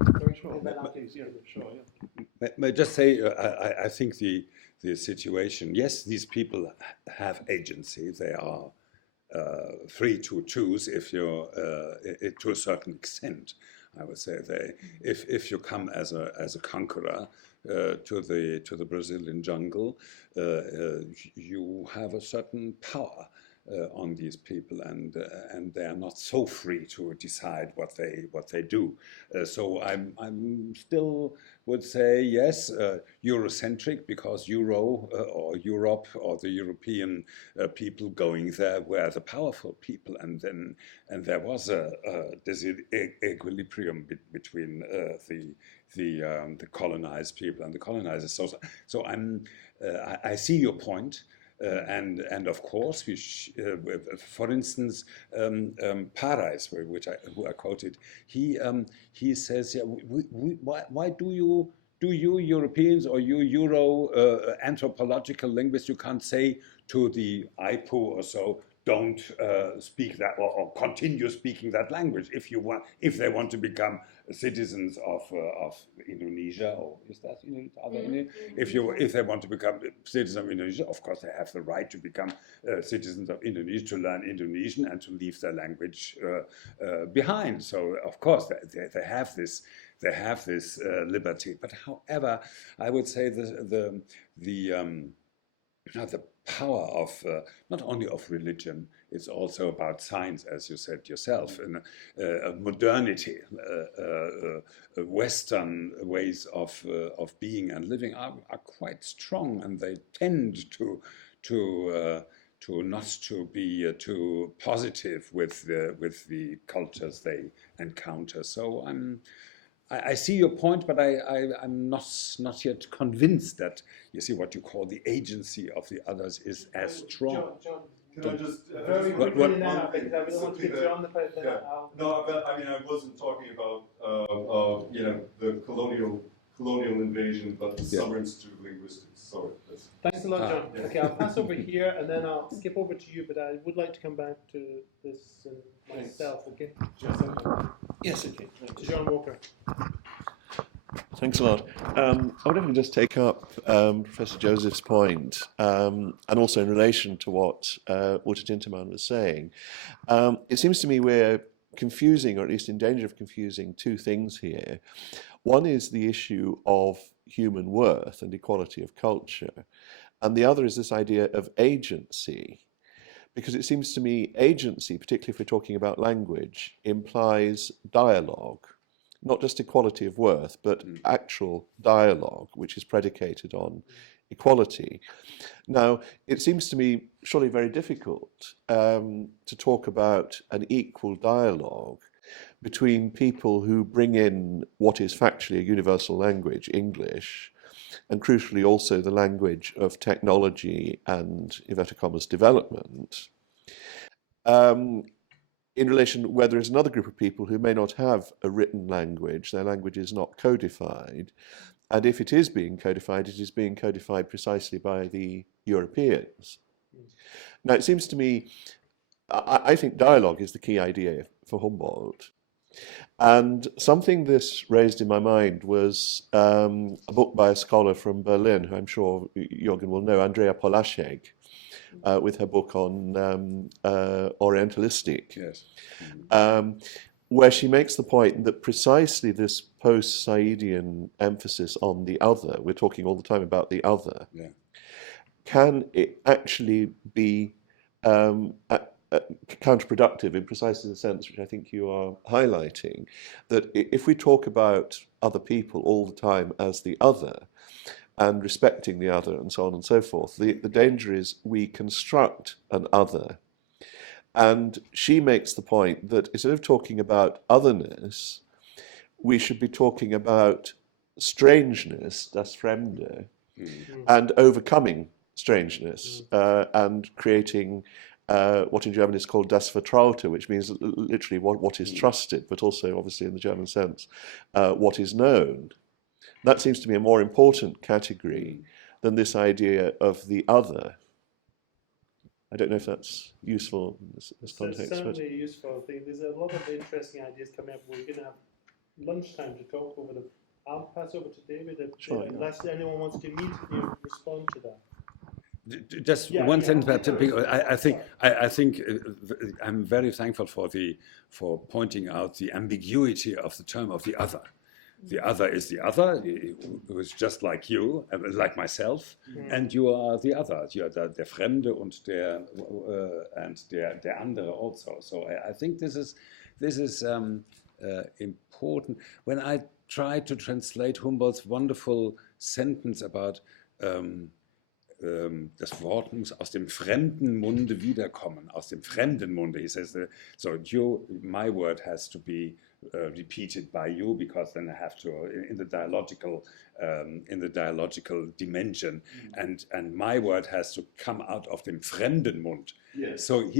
May I just say, I think the situation, yes, these people have agency. They are free to choose if you're to a certain extent. I would say if you come as a conqueror to the Brazilian jungle, you have a certain power on these people, and they are not so free to decide what they do. So I'm still would say yes, Eurocentric, because Euro or Europe or the European people going there were the powerful people, and there was a equilibrium between the colonized people and the colonizers. So I see your point. And of course, for instance, Parais, who I quoted, he says, yeah, why do you Europeans or you Euro anthropological linguists, you can't say to the Aipu or so, don't speak that or continue speaking that language if they want to become citizens of Indonesia, or is that if they want to become citizens of Indonesia, of course they have the right to become citizens of Indonesia, to learn Indonesian and to leave their language behind. So of course they have this liberty. But however, I would say the power of not only of religion, it's also about science, as you said yourself, and modernity, Western ways of being and living are quite strong, and they tend to not to be too positive with the cultures they encounter. So I see your point, but I'm not yet convinced that, you see, what you call the agency of the others is as strong. John, Can I just very one quickly thing now, because I really want to get that- you on the plate. yeah. No, but I mean, I wasn't talking about the colonial invasion, but the Summer Institute of Linguistics. Sorry. Thanks a lot, John. yeah. Okay, I'll pass over here, and then I'll skip over to you, but I would like to come back to this myself, okay? Yes, okay. John Walker. Thanks a lot. I wonder if I can just take up Professor Joseph's point, and also in relation to what Uta Tinterman was saying. It seems to me we're confusing, or at least in danger of confusing, two things here. One is the issue of human worth and equality of culture, and the other is this idea of agency. Because it seems to me agency, particularly if we're talking about language, implies dialogue. Not just equality of worth, but actual dialogue, which is predicated on equality. Now, it seems to me surely very difficult to talk about an equal dialogue between people who bring in what is factually a universal language, English, and crucially also the language of technology and, inverted commas, development. In relation where there is another group of people who may not have a written language, their language is not codified, and if it is being codified, it is being codified precisely by the Europeans. Now, it seems to me, I think dialogue is the key idea for Humboldt. And something this raised in my mind was a book by a scholar from Berlin, who I'm sure Jürgen will know, Andrea Polaszek, with her book on Orientalistic, Yes. where she makes the point that precisely this post-Saidian emphasis on the other, we're talking all the time about the other, can it actually be counterproductive in precisely the sense which I think you are highlighting, that if we talk about other people all the time as the other, and respecting the other, and so on and so forth, the danger is we construct an other. And she makes the point that instead of talking about otherness, we should be talking about strangeness, das Fremde, and overcoming strangeness, and creating what in German is called das Vertraute, which means literally what is trusted, but also obviously in the German sense, what is known. That seems to be a more important category than this idea of the other. I don't know if that's useful in this So it's context. But certainly a useful thing. There's a lot of interesting ideas coming up. We're going to have lunchtime to talk over them. I'll pass over to David Sure, yeah. unless anyone wants to immediately respond to that. Just Yeah, one yeah. sentence, perhaps. Sorry. I think I'm very thankful for pointing out the ambiguity of the term of the other. The other is the other, who is just like you, like myself, and you are the other. You are der Fremde und der andere also. So I think this is important. When I try to translate Humboldt's wonderful sentence about das Wort muss aus dem fremden Munde wiederkommen, aus dem fremden Munde. He says, so my word has to be repeated by you, because then I have to in the dialogical dimension, and my word has to come out of dem fremden Mund. Yes. So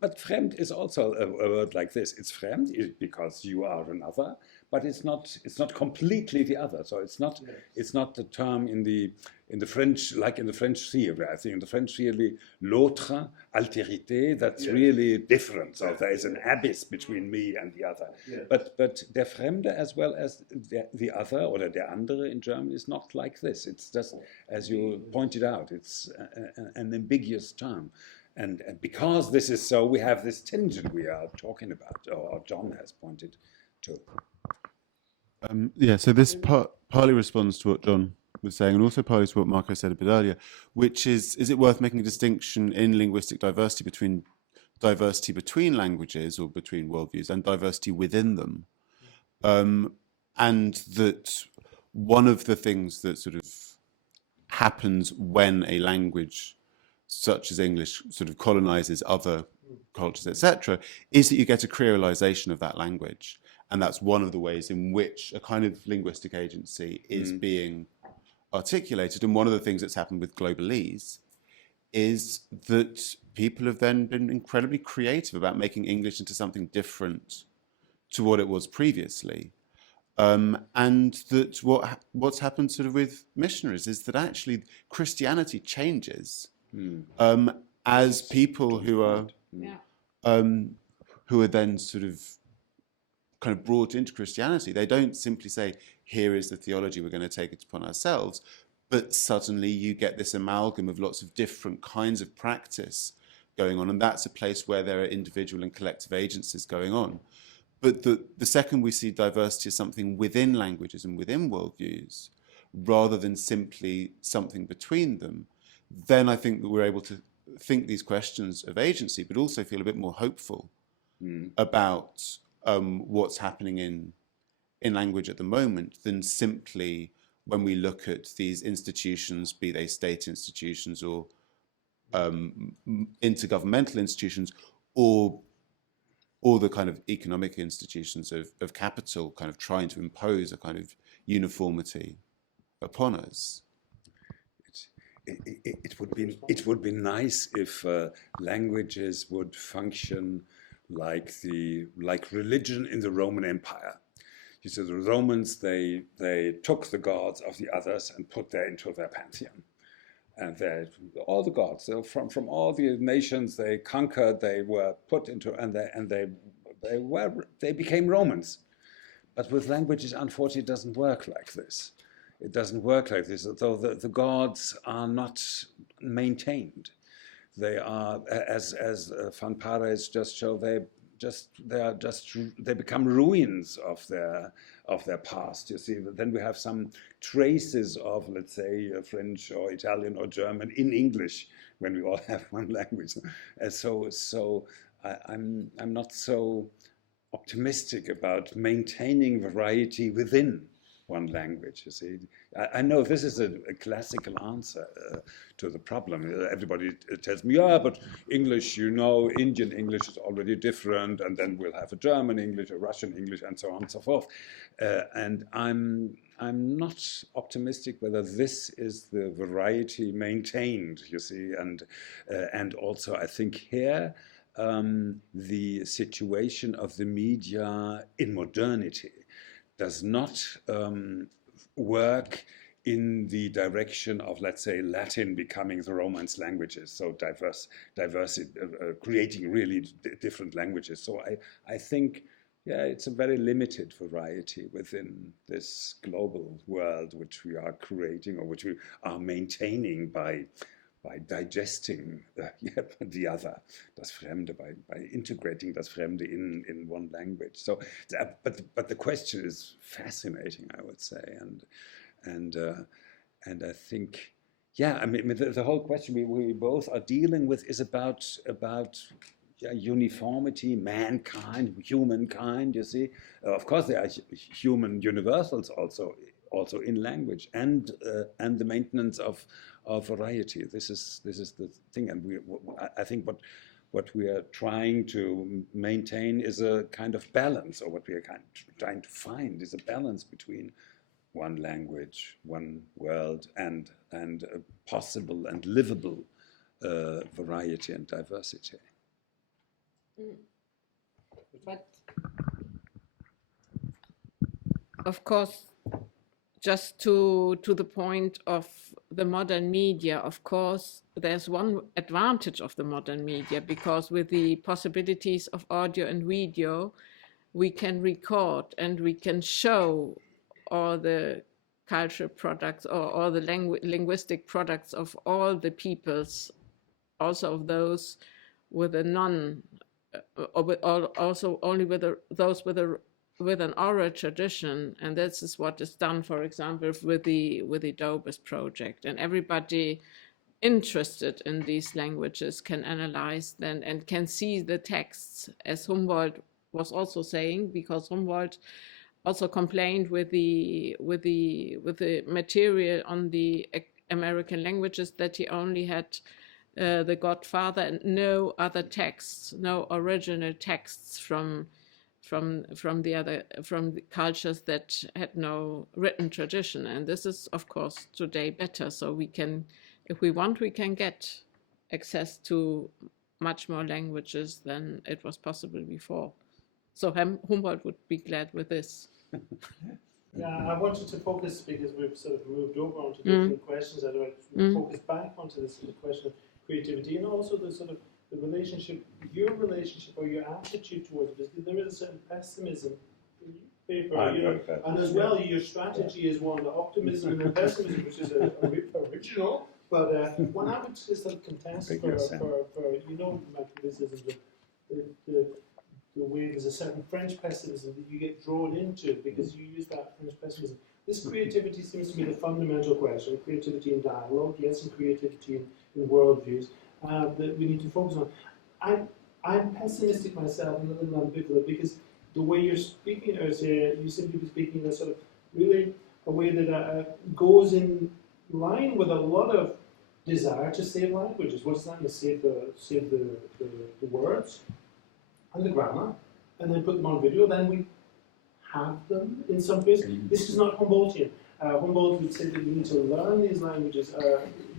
but fremd is also a word like this. It's fremd because you are another, but it's not completely the other. So it's not the term in the French, like in the French theory. I think in the French theory, l'autre, altérité, that's really different. So there is an abyss between me and the other. Yeah. But der Fremde as well as the other, or der andere in German, is not like this. It's just, as you pointed out, it's an ambiguous term. And because this is so, we have this tension we are talking about, or John has pointed to. So this partly responds to what John was saying, and also partly to what Marco said a bit earlier, which is it worth making a distinction in linguistic diversity between diversity between languages or between worldviews and diversity within them? And that one of the things that sort of happens when a language such as English sort of colonizes other cultures, etc., is that you get a creolization of that language. And that's one of the ways in which a kind of linguistic agency is being articulated. And one of the things that's happened with globalese is that people have then been incredibly creative about making English into something different to what it was previously. And that what's happened sort of with missionaries is that actually Christianity changes as people who are then sort of kind of brought into Christianity. They don't simply say, here is the theology, we're going to take it upon ourselves, but suddenly you get this amalgam of lots of different kinds of practice going on, and that's a place where there are individual and collective agencies going on. But the second we see diversity as something within languages and within worldviews, rather than simply something between them, then I think that we're able to think these questions of agency, but also feel a bit more hopeful about what's happening in language at the moment than simply when we look at these institutions, be they state institutions or intergovernmental institutions, or the kind of economic institutions of capital kind of trying to impose a kind of uniformity upon us. It would be nice if languages would function like religion in the Roman Empire. You see, the Romans, they took the gods of the others and put them into their pantheon. And all the gods, so from all the nations they conquered, they were put into, and they became Romans. But with languages, unfortunately, it doesn't work like this. It doesn't work like this. Though the gods are not maintained. They are, as Van Parijs just showed, they become ruins of their past. You see, then we have some traces of, let's say, French or Italian or German in English when we all have one language. So I'm not so optimistic about maintaining variety within one language. You see, I know this is a classical answer to the problem. Everybody tells me, yeah, but English, Indian English is already different, and then we'll have a German English, a Russian English, and so on and so forth. And I'm not optimistic whether this is the variety maintained. You see, and also I think here the situation of the media in modernity does not work in the direction of, let's say, Latin becoming the Romance languages, so creating really different languages. So I think, yeah, it's a very limited variety within this global world which we are creating, or which we are maintaining by digesting the other, das Fremde, by integrating das Fremde in one language. So, but the question is fascinating, I would say, and I think, yeah, I mean, the whole question we both are dealing with is about uniformity, mankind, humankind. You see, of course, there are human universals also in language, and the maintenance of variety. This is the thing, and I think what we are trying to maintain is a kind of balance, or what we are trying to find is a balance between one language, one world, and a possible and livable variety and diversity. But of course, just to the point of the modern media, of course, there's one advantage of the modern media, because with the possibilities of audio and video, we can record and we can show all the cultural products, or all the linguistic products of all the peoples, also of those with a also only with those with an oral tradition, and this is what is done, for example, with the Dobus project, and everybody interested in these languages can analyze them and can see the texts, as Humboldt was also saying, because Humboldt also complained with the material on the American languages that he only had the Godfather and no other texts, no original texts from the cultures that had no written tradition. And this is, of course, today better. So we can, if we want, we can get access to much more languages than it was possible before. So Humboldt would be glad with this. Yeah, I wanted to focus, because we've sort of moved over onto different questions. I'd like to focus back onto this question of creativity, and also the sort of the relationship, your relationship or your attitude towards it. There is a certain pessimism in your paper, and as well, your strategy is one of optimism and pessimism, which is original. But when I would just sort of contest for my criticisms of the way there's a certain French pessimism that you get drawn into because you use that French pessimism. This creativity seems to be the fundamental question. Creativity in dialogue, yes, and creativity in worldviews that we need to focus on. I'm pessimistic myself and a little ambivalent, because the way you're speaking, or you seem to be speaking in a sort of really a way that goes in line with a lot of desire to save languages. What does that mean? Save the words and the grammar, and then put them on video. Then we have them in some place. This is not Humboldtian. Humboldt would say that we need to learn these languages,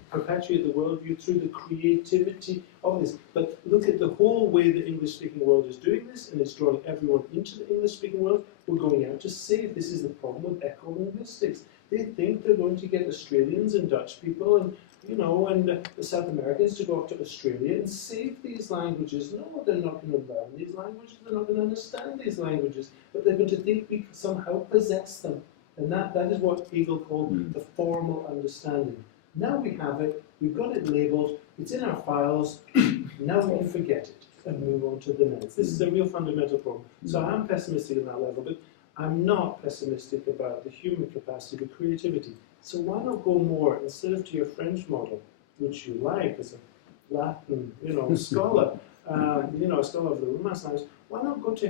perpetuate the worldview through the creativity of this. But look at the whole way the English-speaking world is doing this, and it's drawing everyone into the English-speaking world. We're going out to save. This is the problem with eco-linguistics. They think they're going to get Australians and Dutch people and the South Americans to go off to Australia and save these languages. No, they're not going to learn these languages. They're not going to understand these languages. But they're going to think we somehow possess them. And that is what Hegel called the formal understanding. Now we have it. We've got it labelled. It's in our files. Now we can forget it and move on to the next. This is a real fundamental problem. So I'm pessimistic at that level, but I'm not pessimistic about the human capacity, the creativity. So why not go more, instead of to your French model, which you like as a Latin, scholar, a scholar of the Romance language, why not go to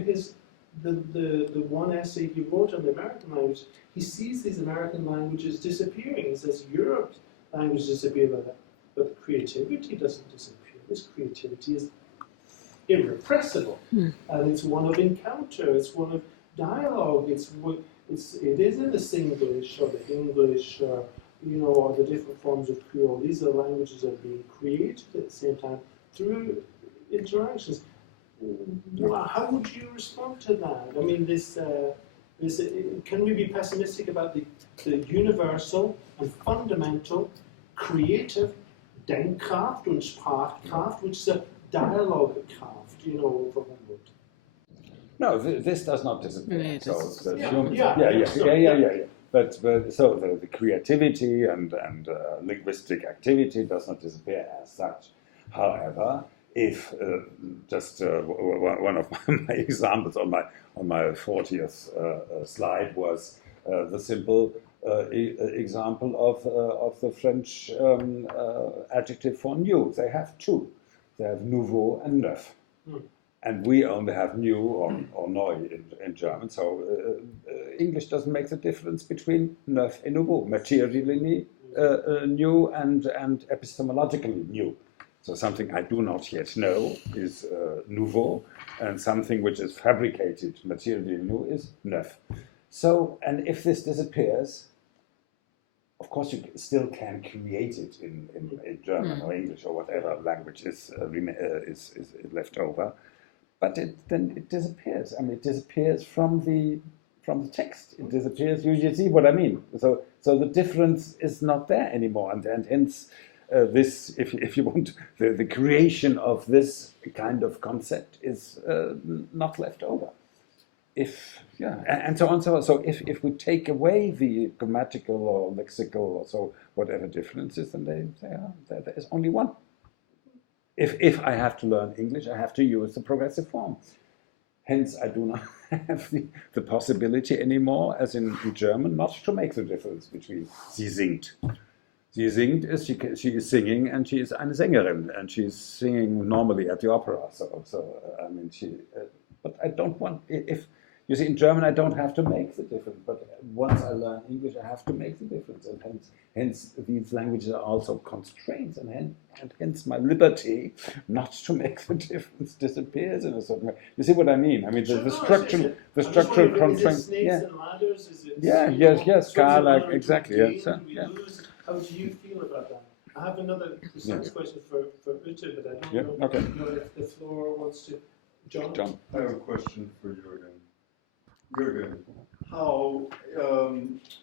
the one essay he wrote on the American language? He sees these American languages disappearing. He says Europe's languages disappear like that, but creativity doesn't disappear. This creativity is irrepressible, and it's one of encounter. It's one of dialogue. It is in the Singlish or the English or the different forms of Creole. These are languages that are being created at the same time through interactions. How would you respond to that? I mean, this Can we be pessimistic about the universal and fundamental creative Denkkraft und Sprachkraft, which is a Dialogekraft, you know, for Humboldt? No, this does not disappear. Yeah, So this- the Yeah, human, yeah, yeah, yeah, so- yeah. But so the creativity and linguistic activity does not disappear as such. However, if just one of my examples on my 40th slide was the simple example of the French adjective for new. They have two. They have nouveau and neuf. And we only have new or neu in German. So English doesn't make the difference between neuf and nouveau, materially new and epistemologically new. So something I do not yet know is nouveau, and something which is fabricated materially new is neuf. So, and if this disappears, of course you still can create it in German or English or whatever language is left over. But then it disappears. I mean, it disappears from the text. It disappears. You see what I mean? So the difference is not there anymore, and hence this, if you want, the creation of this kind of concept is not left over. And so on. So if we take away the grammatical or lexical or so whatever differences, then there is only one. If I have to learn English, I have to use the progressive form. Hence, I do not have the possibility anymore, as in German, not to make the difference between sie singt. Sie singt is she is singing, and she is eine Sängerin, and she is singing normally at the opera. So I mean, but I don't want, if you see, in German I don't have to make the difference, but once I learn English I have to make the difference, and hence these languages are also constraints, and hence my liberty not to make the difference disappears in a certain way. You see what I mean? I mean the structural constraints. Is it snakes and ladders? Is it Yes, Scala, Switzerland, exactly. gain? Yes, Do we lose? How do you feel about that? I have another precise question for Ute, but I don't know, okay. if the floor wants to. John? I have a question for Jürgen. Jürgen, how,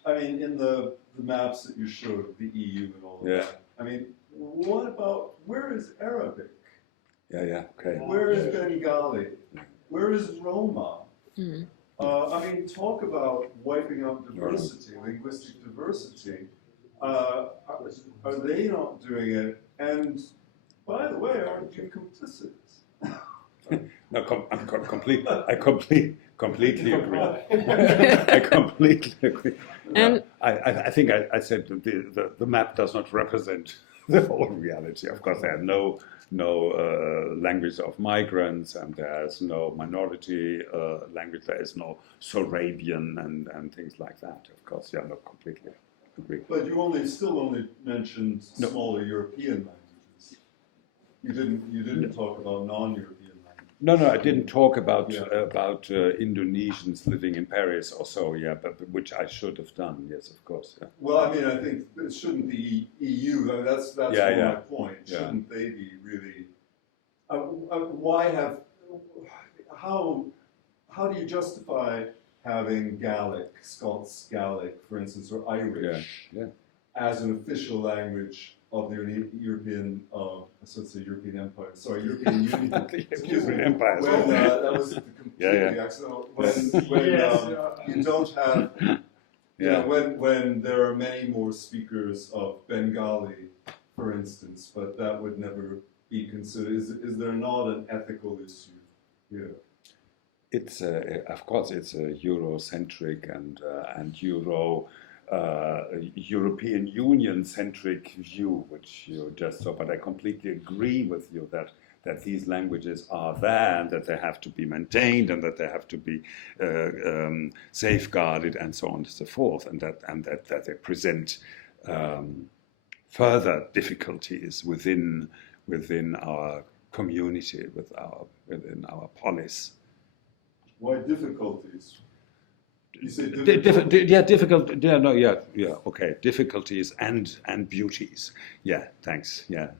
I mean, in the maps that you showed of the EU and all of that, I mean, what about, where is Arabic? Yeah, okay. Where is Bengali? Where is Roma? Mm. I mean, talk about wiping out diversity, linguistic diversity. Are they not doing it? And by the way, aren't you complicit? No, I completely agree. I completely agree. And I think I said that the map does not represent the whole reality. Of course, there are no language of migrants, and there's no minority language. There is no Sorabian and things like that. Of course, yeah, no, completely agree. But you still only mentioned smaller European languages. You didn't talk about non-European languages. No, I didn't talk about Indonesians living in Paris or so. Yeah, but which I should have done. Yes, of course. Yeah. Well, I mean, I think it shouldn't be EU. I mean, that's my point. Yeah. Shouldn't they be really? How do you justify having Gaelic, Scots Gaelic, for instance, or Irish as an official language of the European, European Empire? Sorry, European Union. Excuse me. Empire. When, that was completely accidental. When you don't have, you know, when there are many more speakers of Bengali, for instance, but that would never be considered. Is there not an ethical issue here? It's of course it's a Eurocentric and European Union centric view, which you just saw. But I completely agree with you that these languages are there, and that they have to be maintained, and that they have to be safeguarded, and so on and so forth, and that they present further difficulties within our community, within our polis. Why difficulties? You say Difficult. Okay. Difficulties and beauties. Yeah, thanks. Yeah.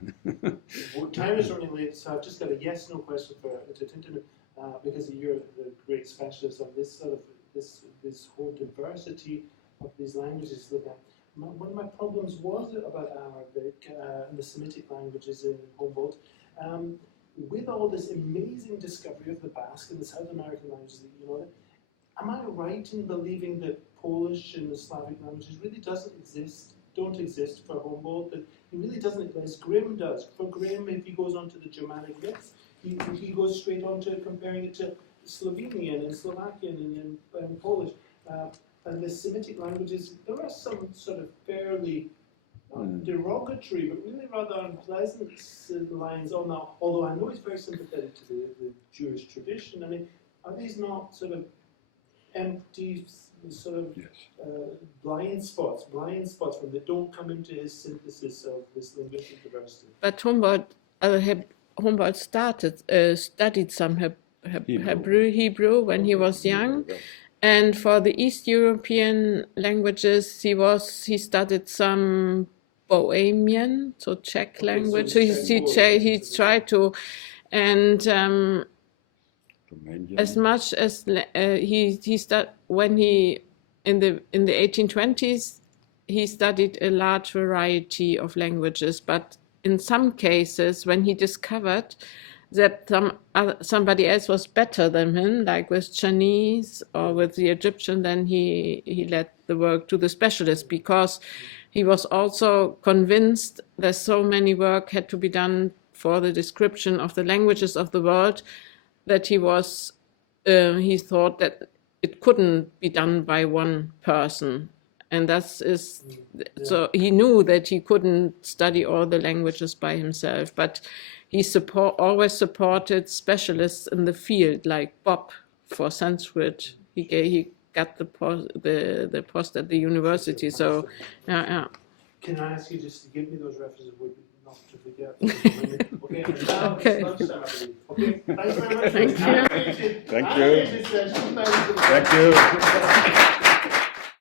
Well, time is running late, so I've just got a yes/no question for Tintin, because you're the great specialist on this sort of this whole diversity of these languages. One of my problems was about Arabic and the Semitic languages in Humboldt. With all this amazing discovery of the Basque and the South American languages that you know, am I right in believing that Polish and the Slavic languages really don't exist for Humboldt? That he really doesn't, as Grimm does. For Grimm, if he goes on to the Germanic myths, he goes straight on to comparing it to Slovenian and Slovakian and Polish. And the Semitic languages, there are some sort of fairly not derogatory, but really rather unpleasant lines on that. Although I know he's very sympathetic to the Jewish tradition. I mean, are these not sort of empty, sort of blind spots when they don't come into his synthesis of this linguistic diversity? But Humboldt studied some Hebrew when he was young. And for the East European languages, he studied some Bohemian, so Czech language. So he tried to, and as much as he studied when he in the 1820s, he studied a large variety of languages. But in some cases, when he discovered that somebody else was better than him, like with Chinese or with the Egyptian, then he let the work to the specialists, because he was also convinced that so many work had to be done for the description of the languages of the world that he thought that it couldn't be done by one person. And so he knew that he couldn't study all the languages by himself, but he always supported specialists in the field, like Bob for Sanskrit. He got the post at the university. So, yeah. Can I ask you just to give me those references? Would be not to forget. Okay. And now it's lunchtime, I believe. Okay. Thanks very much. Thank you. Thank you. Thank you.